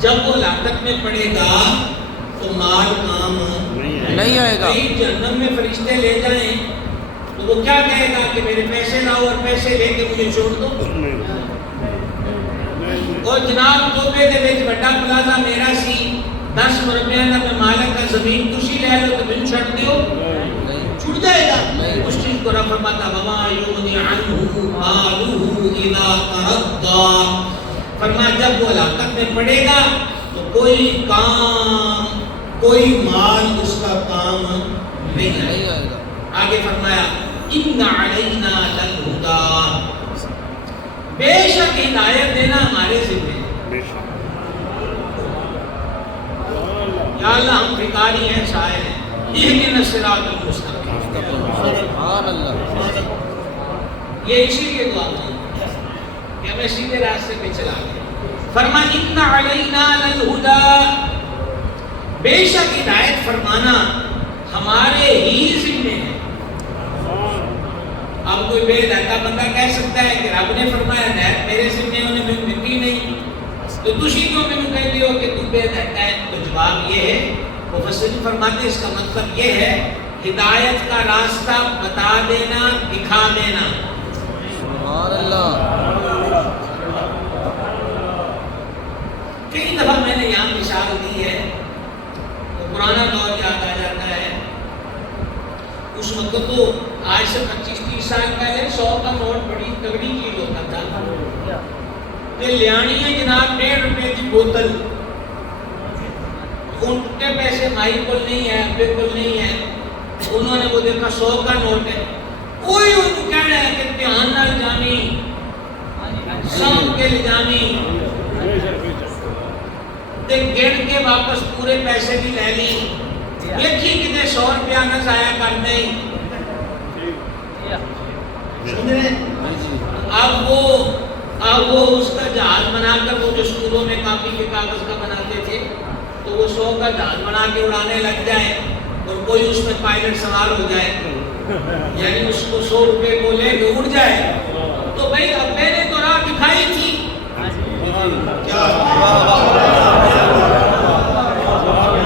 جب وہ لاقت میں پڑے گا تو مال کام نہیں آئے گا۔ جہنم میں فرشتے لے جائیں تو وہ کیا کہے گا کہ میرے پیسے لاؤ اور پیسے لے کے مجھے چھوڑ دو، اور جناب توبے دے وچ بڑا پلازا میرا سی 10 روپیہ نہ میں مالک کا زمین تسی لے لو تو بن چھڑ دیو، چھوٹ جائے گا۔ اس چیز کو رب فرماتا وما یغنی عنہ مالہ اذا تردی، فرمایا جب وہ ہلاکت میں پڑے گا تو کوئی کام، کوئی مال اس کا کام نہیں آئے گا۔ آگے فرمایا ان علینا للہدی، بے شک ہدایت دینا ہمارے ذمہ ہے۔ یا اللہ ہم بھکاری ہیں، سائل ہیں، اہدنا الصراط المستقیم، سبحان اللہ۔ یہ اسی لیے دعا ہے کہ ہمیں سیدھے راستے پہ چلا دے۔ فرمایا ان علینا للہدی، بے شک ہدایت فرمانا ہمارے ہی ذمہ ہے۔ اب کوئی بے ہدایتہ بندہ کہہ سکتا ہے کہ رب نے فرمایا ہدایت میرے ذمہ انہیں میں ملتی نہیں، تو تسی کیوں میں کہتے ہو کہ تو بے ہدایتہ ہے؟ تو جواب یہ ہے، مفسرین فرماتے ہیں اس کا مطلب یہ ہے ہدایت کا راستہ بتا دینا، دکھا دینا۔ سبحان اللہ۔ کئی دفعہ میں نے یہاں مثال دی ہے تو پرانا دور یاد آ جاتا ہے۔ اس وقت تو آج سے 25-30 سال پہلے 100 کا نوٹ بڑی تگڑی چیز ہوتا تھا، کہ لیانی ہے جناب 1.5 روپے کی بوتل، ان کے پیسے مائی کو نہیں ہے، ابے کو نہیں ہے، انہوں نے وہ دیکھا 100 کا نوٹ ہے، کوئی ان کہہ رہا ہے کہ دھیان نال جانی، سام کے لے جانی، تے گن کے واپس پورے پیسے بھی لے لی، دیکھی کتنے 100 روپیہ نہ ضائع کر دیں۔ اب وہ اس کا جہاز بنا کر، وہ جو اسکولوں میں کاپی کے کاغذ کا بناتے تھے، تو وہ 100 کا جہاز بنا کے اڑانے لگ جائے اور کوئی اس میں پائلٹ سوار ہو جائے، یعنی اس کو 100 روپے کو لے کے اڑ جائے، تو بھائی اب میں نے تو راہ دکھائی تھی،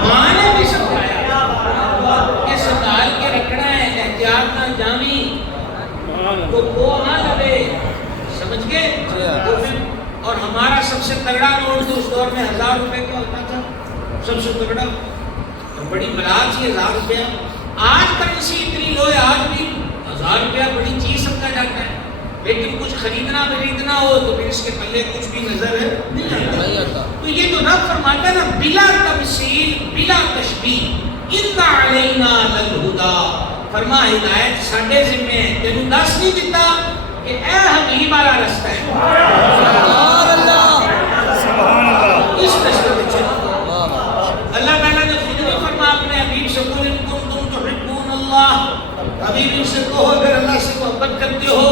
ماں نے بھی سمجھایا کہ سنبھال کے رکھنا ہے، احتیاط نہ جامی تو وہ نہ لگے، سمجھ گئے؟ اور ہمارا سب سے تگڑا نوٹ تو اس دور میں 1000 روپے کا ہوتا تھا، سب سے تگڑا، اور بڑی بلا تھی 1000 روپیہ۔ آج کرنسی اتنی لو ہے، آج بھی 1000 روپیہ بڑی چیز سمجھا جاتا ہے، لیکن کچھ خریدنا ہو تو پھر اس کے پلے کچھ بھی نظر نہیں آتا۔ تو یہ جو رب فرماتا ہے نا، بلا تمثیل بلا تشبیہ، ان علینا للہدی، فرما ہدایت ساڈے ذمہ ہے، تینوں دس نہیں دیتا کہ اے حبیب والا رستہ ہے، سبحان اللہ، اس رستے پہ چلو۔ اللہ تعالیٰ نے خود بھی فرما اپنے حبیب سے، قل ان کنتم تحبون اللہ، حبیب ان سے کہو اگر اللہ سے محبت کرتے ہو،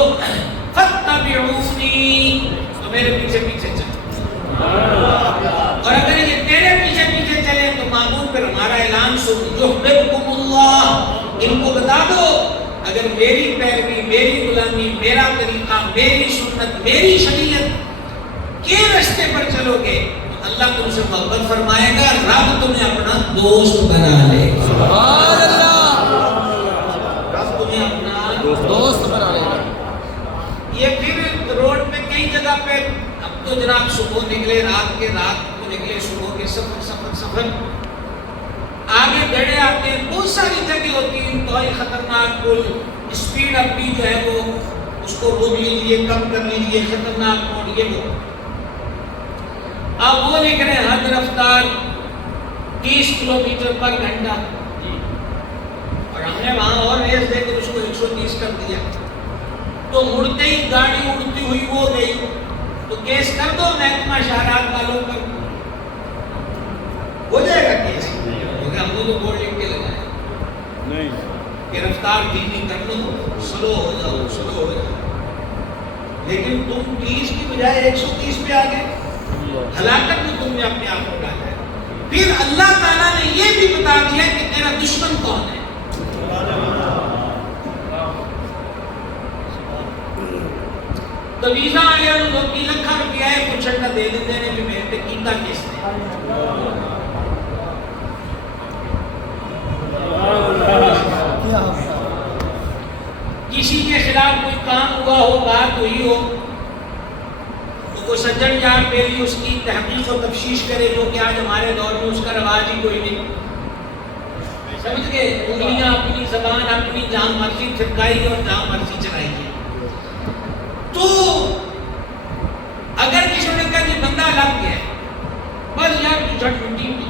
فاتبعونی، تو میرے پیچھے پیچھے چلو، اور اگر یہ تیرے پیچھے پیچھے چلے تو معمول پر ہمارا اعلان سن، یحببکم اللہ، ان کو بتا دو اگر میری پیروی، میری غلامی، میرا طریقہ، میری سنت، میری شریعت کے رستے پر چلو گے تو اللہ تم سے محبت فرمائے گا، رب تمہیں اپنا دوست بنا لے گا، سبحان اللہ، رب تمہیں اپنا دوست بنا لے گا۔ یہ پھر روڈ پہ کئی جگہ پہ، اب تو جناب صبح نکلے، رات کو نکلے، صبح کے سفر آگے گڑے آتے ہیں، بہت ساری جگہ ہوتی ہیں، انتہائی خطرناک پل، اسپیڈ اپنی جو ہے وہ اس کو روک لیجئے، کم کر لیجئے، خطرناک موڑ، یہ وہ اب وہ لکھ رہے ہیں حد رفتار 30 کلومیٹر پر گھنٹہ، اور ہم نے وہاں اور ریس دے کر اس کو 130 کر دیا، تو مڑتے ہی گاڑی اڑتی ہوئی وہ گئی، تو کیس کر دو محکمہ شہرات والوں پر، ہو جائے گا کیس، ہم کو تو بورڈ لکھ کے لگائے نہیں کہ رفتار دھیمی کر لو، سلو ہو جاؤ، لیکن تم 30 کی بجائے 130 پہ آ گئے، ہلاکت میں تم نے اپنے آپ کو ڈالا ہے۔ پھر اللہ تعالیٰ نے یہ بھی بتا دیا کہ تیرا دشمن کون ہے، تو ویزا آیا لوگ 2 لاکھ روپیہ ہے پوچھنا دے دیتے ہیں کہ میرے پہ کیتا کس نے، کسی کے خلاف کوئی کام ہوا ہو، بات ہوئی ہو، تو کوئی سجن یار پہلی اس کی تحقیق و تفتیش کرے، جو کہ آج ہمارے دور میں اس کا رواج ہی کوئی نہیں، سمجھ گئے، انگلیاں اپنی، زبان اپنی، جہاں مرضی چھپکائی اور جہاں مرضی چلائی ہے۔ تو اگر کسی نے کہا کہ بندہ لگ گیا بس یار تو جھٹ مٹی ہوئی،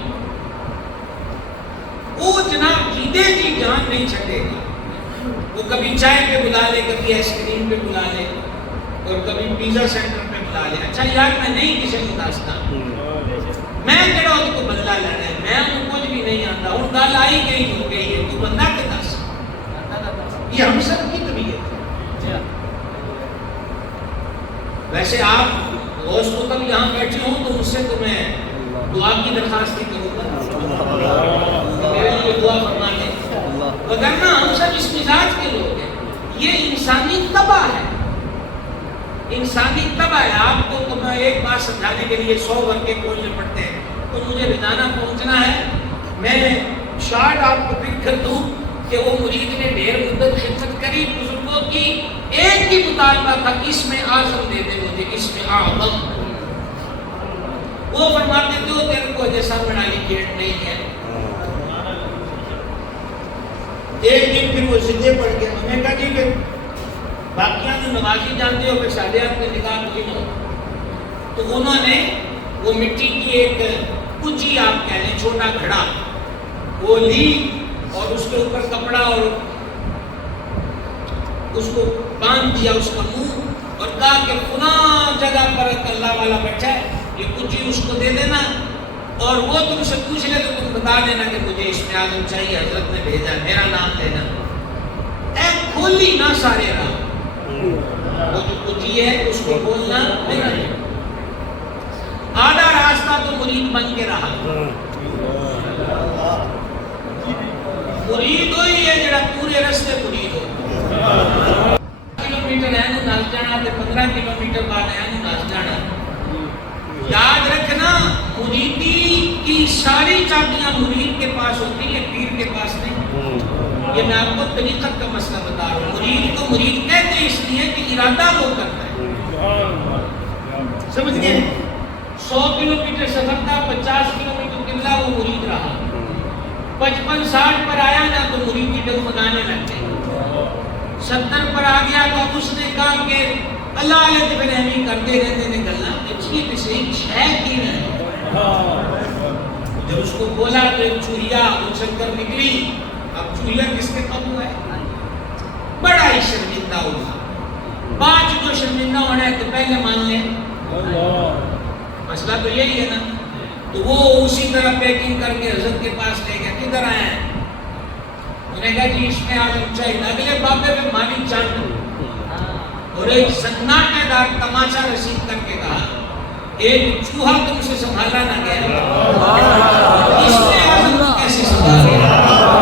وہ جناب جیتے جی جان نہیں چھٹے گا، وہ کبھی چائے پہ بلا لے، کبھی آئس کریم پہ بلا لے، اور کبھی پیزا سینٹر پہ بلا لے، اچھا یار میں نہیں کسی کو دستا، میں کہڑا ان کو بدلا لینا ہے، میں ان کو کچھ بھی نہیں آتا، ان گل آئی گئی ہو گئی ہے، تو بندہ کے دس، یہ ہم سب کی طبیعت ہے۔ ویسے آپ غوث کتب یہاں بیٹھے ہوں تو مجھ سے تو میں دعا کی درخواست ہی کروں گا، میرے لیے دعا فرما دیں، وگرنہ ہم سب اس مزاج کے لوگ ہیں، یہ انسانی طبع ہے، انسانی طبع ہے۔ آپ کو تو میں ایک بات سمجھانے کے لیے 100 ورقے کھولنے پڑتے ہیں، تو مجھے روزانہ پہنچنا ہے، میں شارٹ آپ کو پک کر دوں کہ وہ مرید نے ڈھیر مدت خدمت کری بزرگوں کی، ایک ہی مطالبہ تھا، اس میں اعظم دے دے مجھے، اس میں اعظم، وہ فرماتے تھے وہ تیرے کو جیسا بڑھائی گیٹ نہیں ہے۔ ایک دن پھر وہ ضدے پڑ گیا، میں نے کہا جی پھر باقیاں جو نمازی جانتے ہو پھر 8:30 میں نکاح کوئی نہ ہو، تو انہوں نے وہ مٹی کی ایک کچی آپ کہہ لیں چھوٹا گھڑا وہ لی اور اس کے اوپر کپڑا اور اس کو باندھ دیا اس کا منہ اور کہا کہ فلاں جگہ پر ایک اللہ والا بیٹھا ہے یہ کچی اس کو دے دینا اور وہ تم سے پوچھ لے تو تم بتا دینا کہ مجھے اسم اعظم چاہیے حضرت نے بھیجا میرا نام لینا اے کھولی نہ سارے راہ وہ جو کچی ہے اس کو بولنا میرا ہے آدھا راستہ تو مرید بن کے رہا مرید ہوئی ہے جڑا پورے رستے مرید ہو کلومیٹر ہے نو نس جانا تے 15 کلومیٹر بعد ہے نو نس جانا یاد رکھنا مریدی کی ساری چابیاں مرید کے پاس ہوتی ہیں پیر کے پاس نہیں یہ میں آپ کو طریقت کا مسئلہ بتا رہا ہوں مرید کو مرید کہتے ہیں اس لیے کہ ارادہ وہ کرتا ہے سمجھ گئے 100 کلومیٹر سفر تھا 50 کلومیٹر قبلہ وہ مرید رہا 55-60 پر آیا نا تو مرید کی ڈگمگانے لگ گئے 70 پر آ گیا تو اس نے کہا کہ اللہ علیہ تو پھر ہمیں کرتے رہتے نے گلنا اچھی کسی چھے کی نہیں جب اس کو بولا تو ایک چوہیا اچھل کر نکلی اب چوہیا کس کے قبو ہے بڑا ہی شرمندہ ہوا بعد کو شرمندہ ہونا ہے تو پہلے مان لیں مسئلہ تو یہی ہے نا تو وہ اسی طرح پیکنگ کر کے حضرت کے پاس لے گیا کدھر آیا ہے انہوں نے کہا جی اس میں آج چاہیے اگلے بابے پہ مانی چاند اور ایک سناٹے دار تماشا رسید کر کے کہا ایک چوہا تم سے سنبھالا نہ گیا اس میں آج کیسے سنبھالا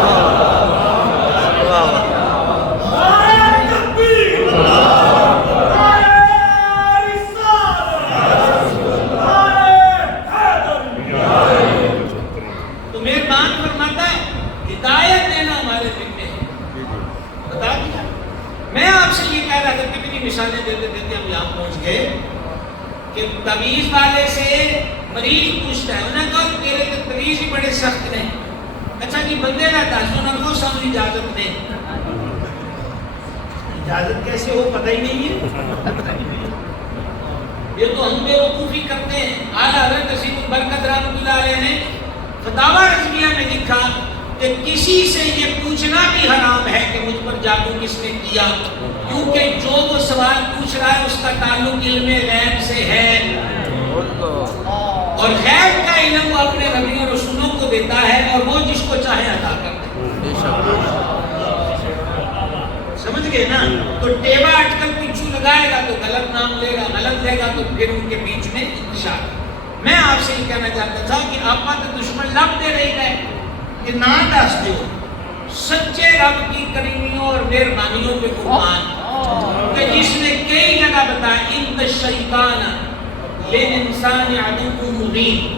مثالیں دیتے دیتے ہم یہاں پہنچ گئے کہ تمیز والے سے مریض پوچھتا ہے انہوں نے کہا تیرے تو تمیز ہی بڑے سخت ہیں اچھا جی بندے نہ داشتوں نہ کو سامنے اجازت نہیں اجازت کیسے ہو پتہ ہی نہیں ہے یہ تو ہم بے وقوفی کرتے ہیں اعلیٰ حضرت نصیب البرکت رحمۃ اللہ علیہ نے فتاوی رضویہ میں لکھا کہ کسی سے یہ پوچھنا بھی حرام ہے کہ مجھ پر جادو کس نے کیا کیونکہ جو وہ سوال پوچھ رہا ہے اس کا تعلق علم غیب سے ہے اور غیب کا علم وہ اپنے نبیوں اور رسولوں کو دیتا ہے اور وہ جس کو چاہے عطا کرتا ہے سمجھ گئے نا تو ٹیبا اٹکل پیچھو لگائے گا تو غلط نام لے گا غلط لے گا تو پھر ان کے بیچ میں انتشار میں آپ سے یہ کہنا چاہتا تھا کہ آپ تو دشمن لب دے رہی ہے کہ نہ دس دو سچے رب کی کریمیوں اور مہربانیوں پہ قربان کہ جس نے کئی جگہ بتایا ان الشیطان للانسان عدو مبین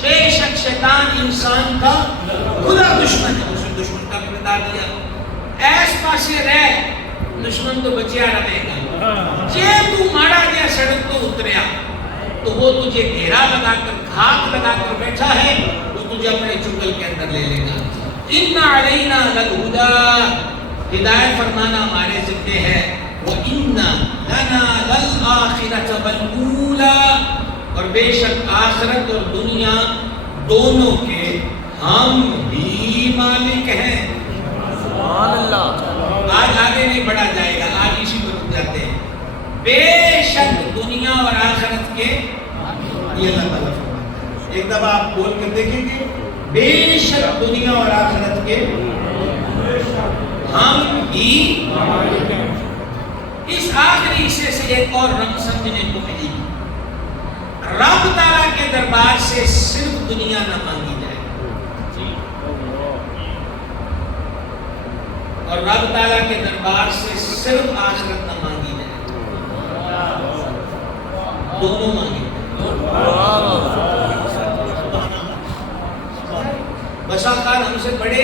بے شک شیطان انسان کا خدا دشمن ہے اس نے دشمن کا بھی بتا دیا ایس پاسے رہ دشمن تو بچیا رہے گا جے تو مارا گیا سڑک تو اتریا تو وہ تجھے گھیرا لگا کر گھات لگا کر بیٹھا ہے وہ تجھے اپنے چنگل کے اندر لے لے گا ان علینا للہدی ہدایت فرمانا ہمارے ذمہ ہے وَإِنَّ لَنَا لَلْآخِرَةَ وَالْأُولَى اور بے شک آخرت اور دنیا دونوں کے ہم ہی مالک ہیں سبحان اللہ آج آگے نہیں بڑھا جائے گا آج اسی پر رک جاتے ہیں بے شک دنیا اور آخرت کے یہ اللہ تعالیٰ فرماتا ہے ایک دفعہ آپ بول کر دیکھیں گے بے شک دنیا اور آخرت کے ہم ہی اس آخری حصے سے ایک اور رنگ سمجھنے کو ملی رب تعالیٰ کے دربار سے صرف دنیا نہ مانگی جائے اور رب تعالیٰ کے دربار سے صرف آخرت نہ مانگی جائے دونوں مانگی بسا خان ہم سے بڑے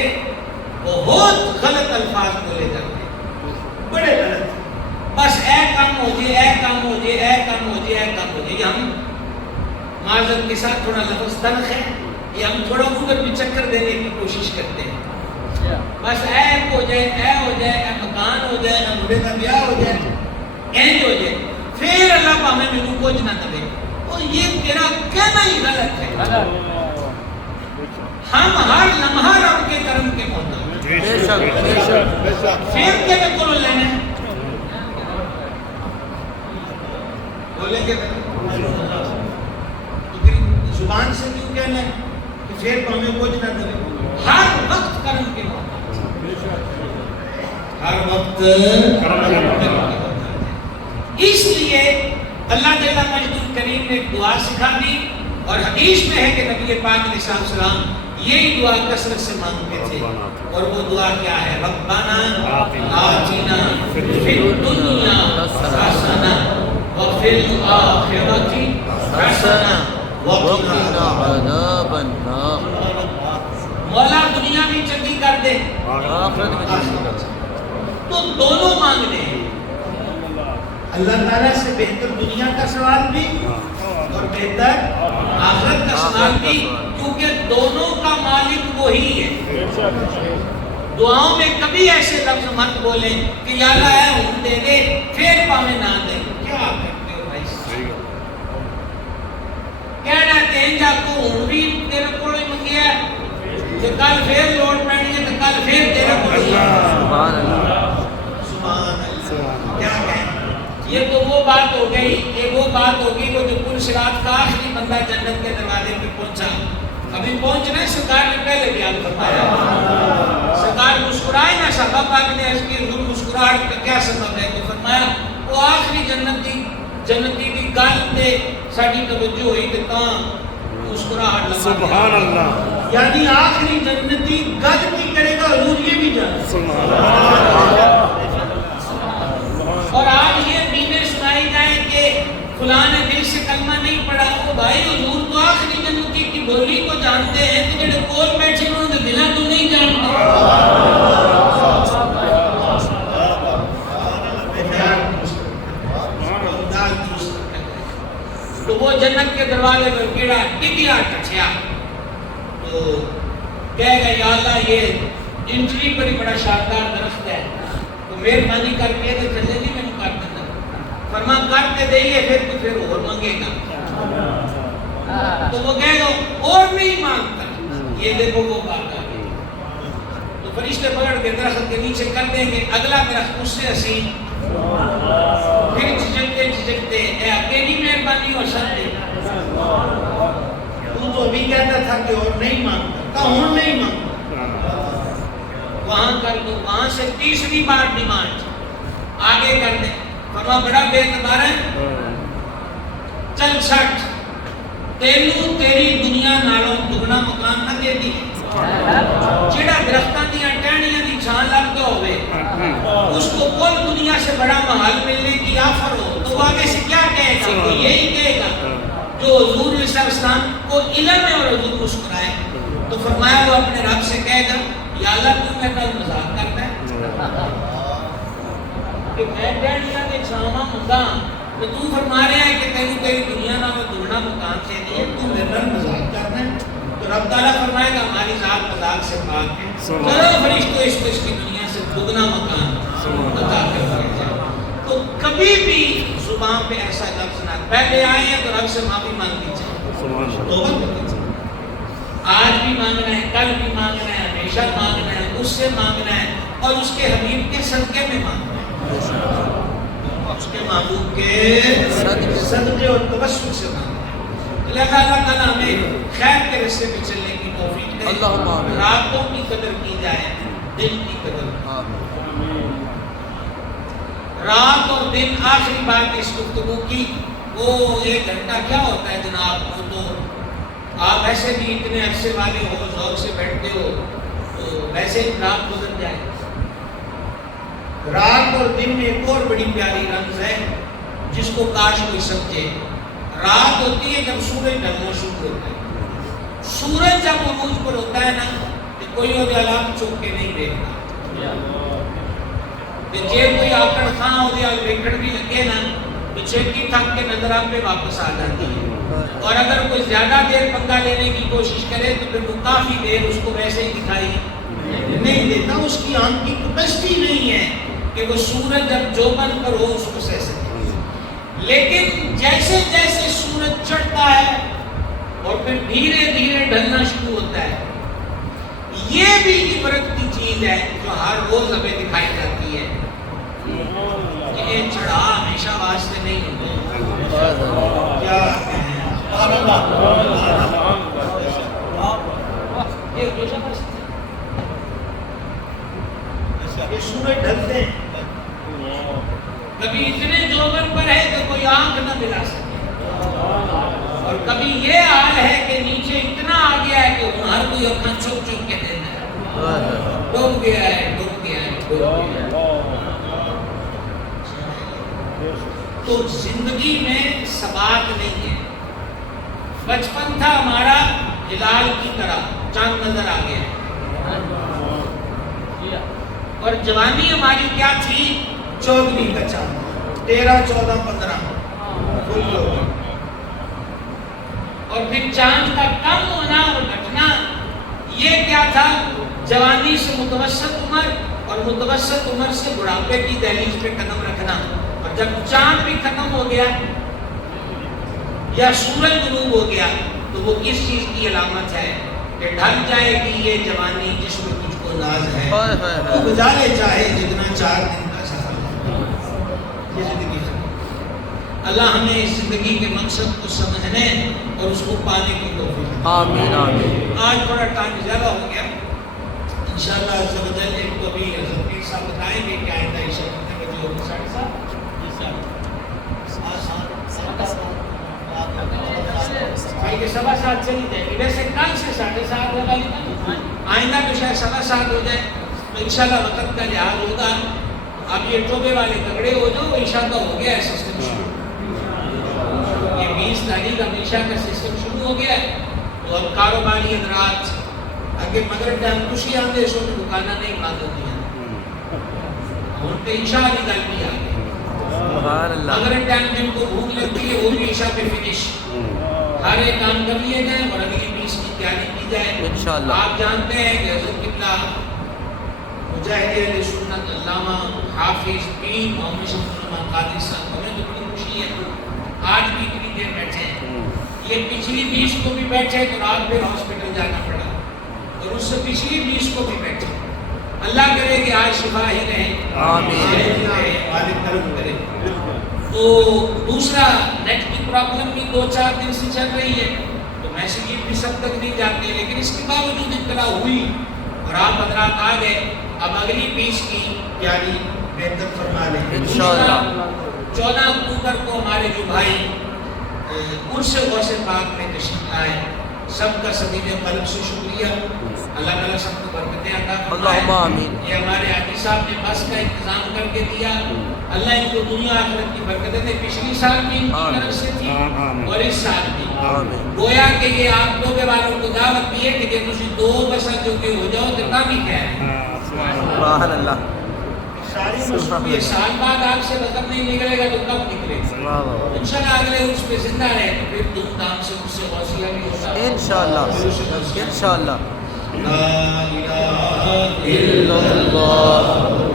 بہت غلط الفاظ بولے جاتے ہیں بڑے غلط بس اے کام ہو جائے اے کام ہو جائے اے کام ہو جائے اے کام ہو جائے ہم معذرت کے ساتھ تھوڑا لفظ تلخ ہے یہ ہم تھوڑا اوپر بھی چکر دینے کی کوشش کرتے ہیں بس اے ہو جائے اے مکان ہو جائے اے مڑے کا بیاہ ہو جائے اینج ہو جائے پھر اللہ پاہمیں میں کچھ نہ دے یہ تیرا کہنا ہی غلط ہے. ہم ہر لمحہ رب کے کرم کے محتاج ہیں. بے شک بے شک. پھر کے میں کون لینا ہے بولیں گے تو پھر زبان سے کیوں کہنا ہے کہ پھر تو ہمیں کچھ نہ دے. ہر وقت کرم کے محتاج ہیں. ہر وقت کرم کے محتاج ہیں. اس لیے اللہ جل مجدور کریم نے ایک دعا سکھا دی اور حدیث میں ہے کہ نبی پاک علیہ السلام یہی دعا کثرت سے مانگتے تھے. اور وہ دعا کیا ہے؟ ربنا آتنا فی الدنیا حسنہ وفی الآخرۃ حسنہ وقنا عذاب النار. مولا دنیا بھی چنگی کر دے آخرت میں جیسی کر. تو دونوں مانگنے ہیں. اللہ تعالیٰ سے بہتر دنیا کا سوال بھی اور بہتر آخرت کا سوال بھی، کیونکہ دونوں کا مالک وہی ہے. دعاؤں میں کبھی ایسے لفظ مت بولیں کہ یا اللہ ہے ہوں دے دے پھر پاویں نہ دے. کیا کرتے ہو بھائی؟ کہنا دین جا کو ہوں بھی تیرے کو منگیا ہے کہ کل پھر لوڑ پڑنی ہے تو کل پھر تیرے کو. سبحان اللہ سبحان اللہ. کیا کہیں؟ یہ تو وہ بات ہو گئی، یہ وہ بات ہوگی وہ جو پل صراط کا آخری بندہ جنت کے دروازے پہ پہنچا. ابھی پہنچنا ہے، سرکار نے پہلے بیان فرمایا. سرکار مسکرائے نا، صحابہ پاک نے عرض کی حضور مسکراہٹ کا کیا سبب ہے؟ تو فرمایا وہ آخری جنتی دی گل تے ساڈی توجہ ہوئی تے تاں مسکراہٹ لگا. سبحان اللہ. یعنی آخری جنتی گد کی کرے گا حضور یہ بھی جانا. سبحان اللہ. اور آج یہ بیویں سنائی جائیں کہ فلاں نے دل سے کلمہ نہیں پڑھا. تو بھائی حضور تو آخری جنتی کی بولی کو جانتے ہیں تو جڑے کول بیٹھے انہوں نے دلہ تو نہیں جانتے. تو وہ جنت کے دروازے پر کیڑا ٹکیا ٹچیا تو کہے گا یا اللہ یہ انجری بڑی بڑا شاندار درخت ہے تو مہربانی کر کے تو چلے جی میں کر دینا. فرما کر کے دئیے پھر اور مانگے گا. تو وہ کہے گا اور نہیں مانگتا. یہ دیکھو وہ بات آ گئی. تو فرشتے پکڑ کے درخت کے نیچے کر دیں گے. اگلا درخت اس سے حسین پھر جھجکتے اے اکیلی مہربانی اور سب دے. تو ابھی کہتا تھا کہ اور نہیں مانگتا اور نہیں مانگتا. وہاں کر دو. وہاں سے تیسری بار ڈیمانڈ آگے کر دیں. فرما بڑا بے اعتبار ہے چل چھٹ تینوں تیری دنیا نالوں دگنا مکان نہ دے دی. جڑا درختاں دیاں ٹہنیاں دی چھان لگتا ہوئے اس کو کل دنیا سے بڑا محل ملنے کی آفر ہو تو وہ آگے سے کیا کہے گا؟ وہ یہی کہے گا جو حضور علیہ السلام کو علم ہے اور حضور مسکرائے. تو فرمایا وہ اپنے رب سے کہے گا یا اللہ تو میرا مذاق کرتا ہے کہ میں ٹہنیاں دے چھاواں منگا تو تو فرما رہا ہے کہ تینوں تیری دنیا نہ میں دگنا مکان سے دیے تو میرا مذاق کرتا ہے. تو رب تعالیٰ فرمائے گا ہماری ذات مذاق سے پاک ہے. چلو فرشتوں اس کو اس کی دنیا سے دگنا مکان عطا کر دیا. تو کبھی بھی زبان پہ ایسا لفظ نہ پہلے آئے ہیں تو رب سے معافی مانگنی چاہیے. توبہ کرنی چاہیے. آج بھی مانگنا ہے، کل بھی مانگنا ہے، ہمیشہ مانگنا ہے، اس سے مانگنا ہے اور اس کے حبیب کے صدقے میں مانگنا ہے. اس کے محبوب کے صدقے اور توسل سے مانگنا ہے. لہذا اللہ تعالیٰ ہمیں خیر کے رستے پہ چلنے کی توفیق دے. راتوں کی قدر کی جائے، دن کی قدر. رات اور دن آخری بات اس گفتگو کی وہ 1 گھنٹہ کیا ہوتا ہے جناب. وہ تو آپ ایسے بھی اتنے عرصے والے ہو، ذوق سے بیٹھتے ہو تو ویسے ہی رات گزر جائے. رات اور دن میں ایک اور بڑی پیاری رمز ہے جس کو کاش کوئی سمجھے. رات ہوتی ہے جب سورج ڈھلنا شروع ہوتا ہے. سورج جب عروج پر ہوتا ہے نا تو کوئی وہ علامت چوک کے نہیں دیکھتا. جے کوئی آکڑ خاں ہو گیا ویکڑ بھی لگے نا تو چھٹی تھک کے نظر آپ پہ واپس آ جاتی ہے. اور اگر کوئی زیادہ دیر پنگا لینے کی کوشش کرے تو پھر وہ کافی دیر اس کو ویسے ہی دکھائی نہیں دیتا. اس کی آنکھ کی کیپیسٹی نہیں ہے کہ وہ سورج جب جو بن کر ہو اس کو سہ سکے. لیکن جیسے جیسے سورج سورج چڑھتا ہے اور پھر دھیرے دھیرے ڈھلنا شروع ہوتا ہے. یہ بھی عبرت کی چیز ہے جو ہر روز ہمیں دکھائی جاتی ہے کہ یہ چڑھا ہمیشہ واسطے نہیں ہوتے. کیا کہیں یہ سورج ڈھلتے ہیں کبھی اتنے جوبن پر ہے کہ کوئی آنکھ نہ ملا سکے اور کبھی یہ حال ہے کہ نیچے اتنا آ گیا ہے کہ ہر کوئی اپنا چھپ چھپ کے دینا ہے. ڈوب گیا ہے ڈوب گیا ہے ڈوب گیا ہے. تو زندگی میں ثبات نہیں ہے. بچپن تھا ہمارا ہلال کی طرح چاند نظر آ گیا اور جوانی ہماری کیا تھی 14 کا چاند 13 14 15 فل ہو گئی. اور پھر چاند کا کم ہونا اور گھٹنا یہ کیا تھا جوانی سے متوسط عمر اور متوسط عمر سے بڑھاپے کی دہلیز پہ قدم رکھنا. اور جب چاند بھی ختم ہو گیا یا سورج غروب ہو گیا تو وہ کس چیز کی علامت ہے کہ ڈھل جائے گی یہ جوانی جس میں تجھ کو ناز ہے. تو گزارے چاہے جتنا 4 دن کا سفر ہے. یہ زندگی ہے. اللہ ہمیں اس زندگی کے مقصد کو سمجھنے اور اس کو پانے کی توفیق. آمین آمین. آج تھوڑا ٹائم زیادہ ہو گیا. انشاءاللہ عز و جل ایک تو بھی حضرت پیر صاحب بتائیں گے کہ آئندہ عشاء کتنے بجے ہوگی. 7:15 چلی جائے گی. ویسے کل سے 7:30 ہوگا لیکن آئندہ تو شاید 7:15 ہو جائے تو انشاءاللہ وقت کا لحاظ ہوگا. اب یہ ٹوبے والے تگڑے ہو جو عشاء کا ہو گیا ہے سسٹم شروع. یہ 20 تاریخ اب عشاء کا سسٹم شروع ہو گیا ہے. تو اب کاروباری حضرات اگے مغرب ٹائم خوشی آندے سو تو دکانیں نہیں بند ہوتی ہیں. اور پہ عشاء کی گل بھی آ گئی. مغرب ٹائم جن کو بھوک لگتی ہے وہ بھی عشاء پہ فنش. ہر ایک کام کر لیے جائیں اور اگلی 20 کی تیاری کی جائے انشاءاللہ. آپ جانتے ہیں کہ حضرت قبلہ مجاہد اہل سنت علامہ حافظ پیر محمد شمس الرحمن قادری صاحب ہمیں تو بڑی خوشی ہے آج بھی اتنی دیر بیٹھے ہیں. یہ پچھلی 20 کو بھی بیٹھے تو رات پھر ہاسپٹل جانا پڑا اور اس سے پچھلی 20 کو بھی بیٹھے. اللہ کرے کہ آج شفا ہی رہے آمین. والد کرم کرے. تو دوسرا نیٹ کی پرابلم بھی 2-4 دن سے چل رہی ہے تو میسیجز بھی سب تک نہیں جاتے لیکن اس کے باوجود اطلاع ہوئی اور آپ حضرات آ گئے. اب اگلی 20 کی تیاری بہتر فرما لیں انشاءاللہ. 14 اکتوبر کو ہمارے جو بھائی عرس غوث پاک میں تشریف لائے سب کا سبیل قلب سے شکریہ. اللہ تعالیٰ سب کو برکتیں عطا فرمائے. یہ ہمارے حاجی صاحب نے بس کا انتظام کر کے دیا. اللہ ان کو دنیا آخرت کی برکتیں دے. پچھلی سال بھی ان کی طرف سے تھی اور اس سال بھی. گویا کہ یہ آپ لوگ والوں کو دعوت دی ہے کہ جب تسی 2 بسا جو کہ ہو جاؤ تو کام ہی کیا ہے. سبحان اللہ. ساری مشکل یہ سال بعد آپ سے رقم نہیں نکلے گا تو کب نکلے گا. انشاءاللہ اگلے اس پہ زندہ رہے تو پھر دھوم دھام سے اس سے غوثیہ بھی ہوگا انشاءاللہ انشاءاللہ. لا الہ الا اللہ.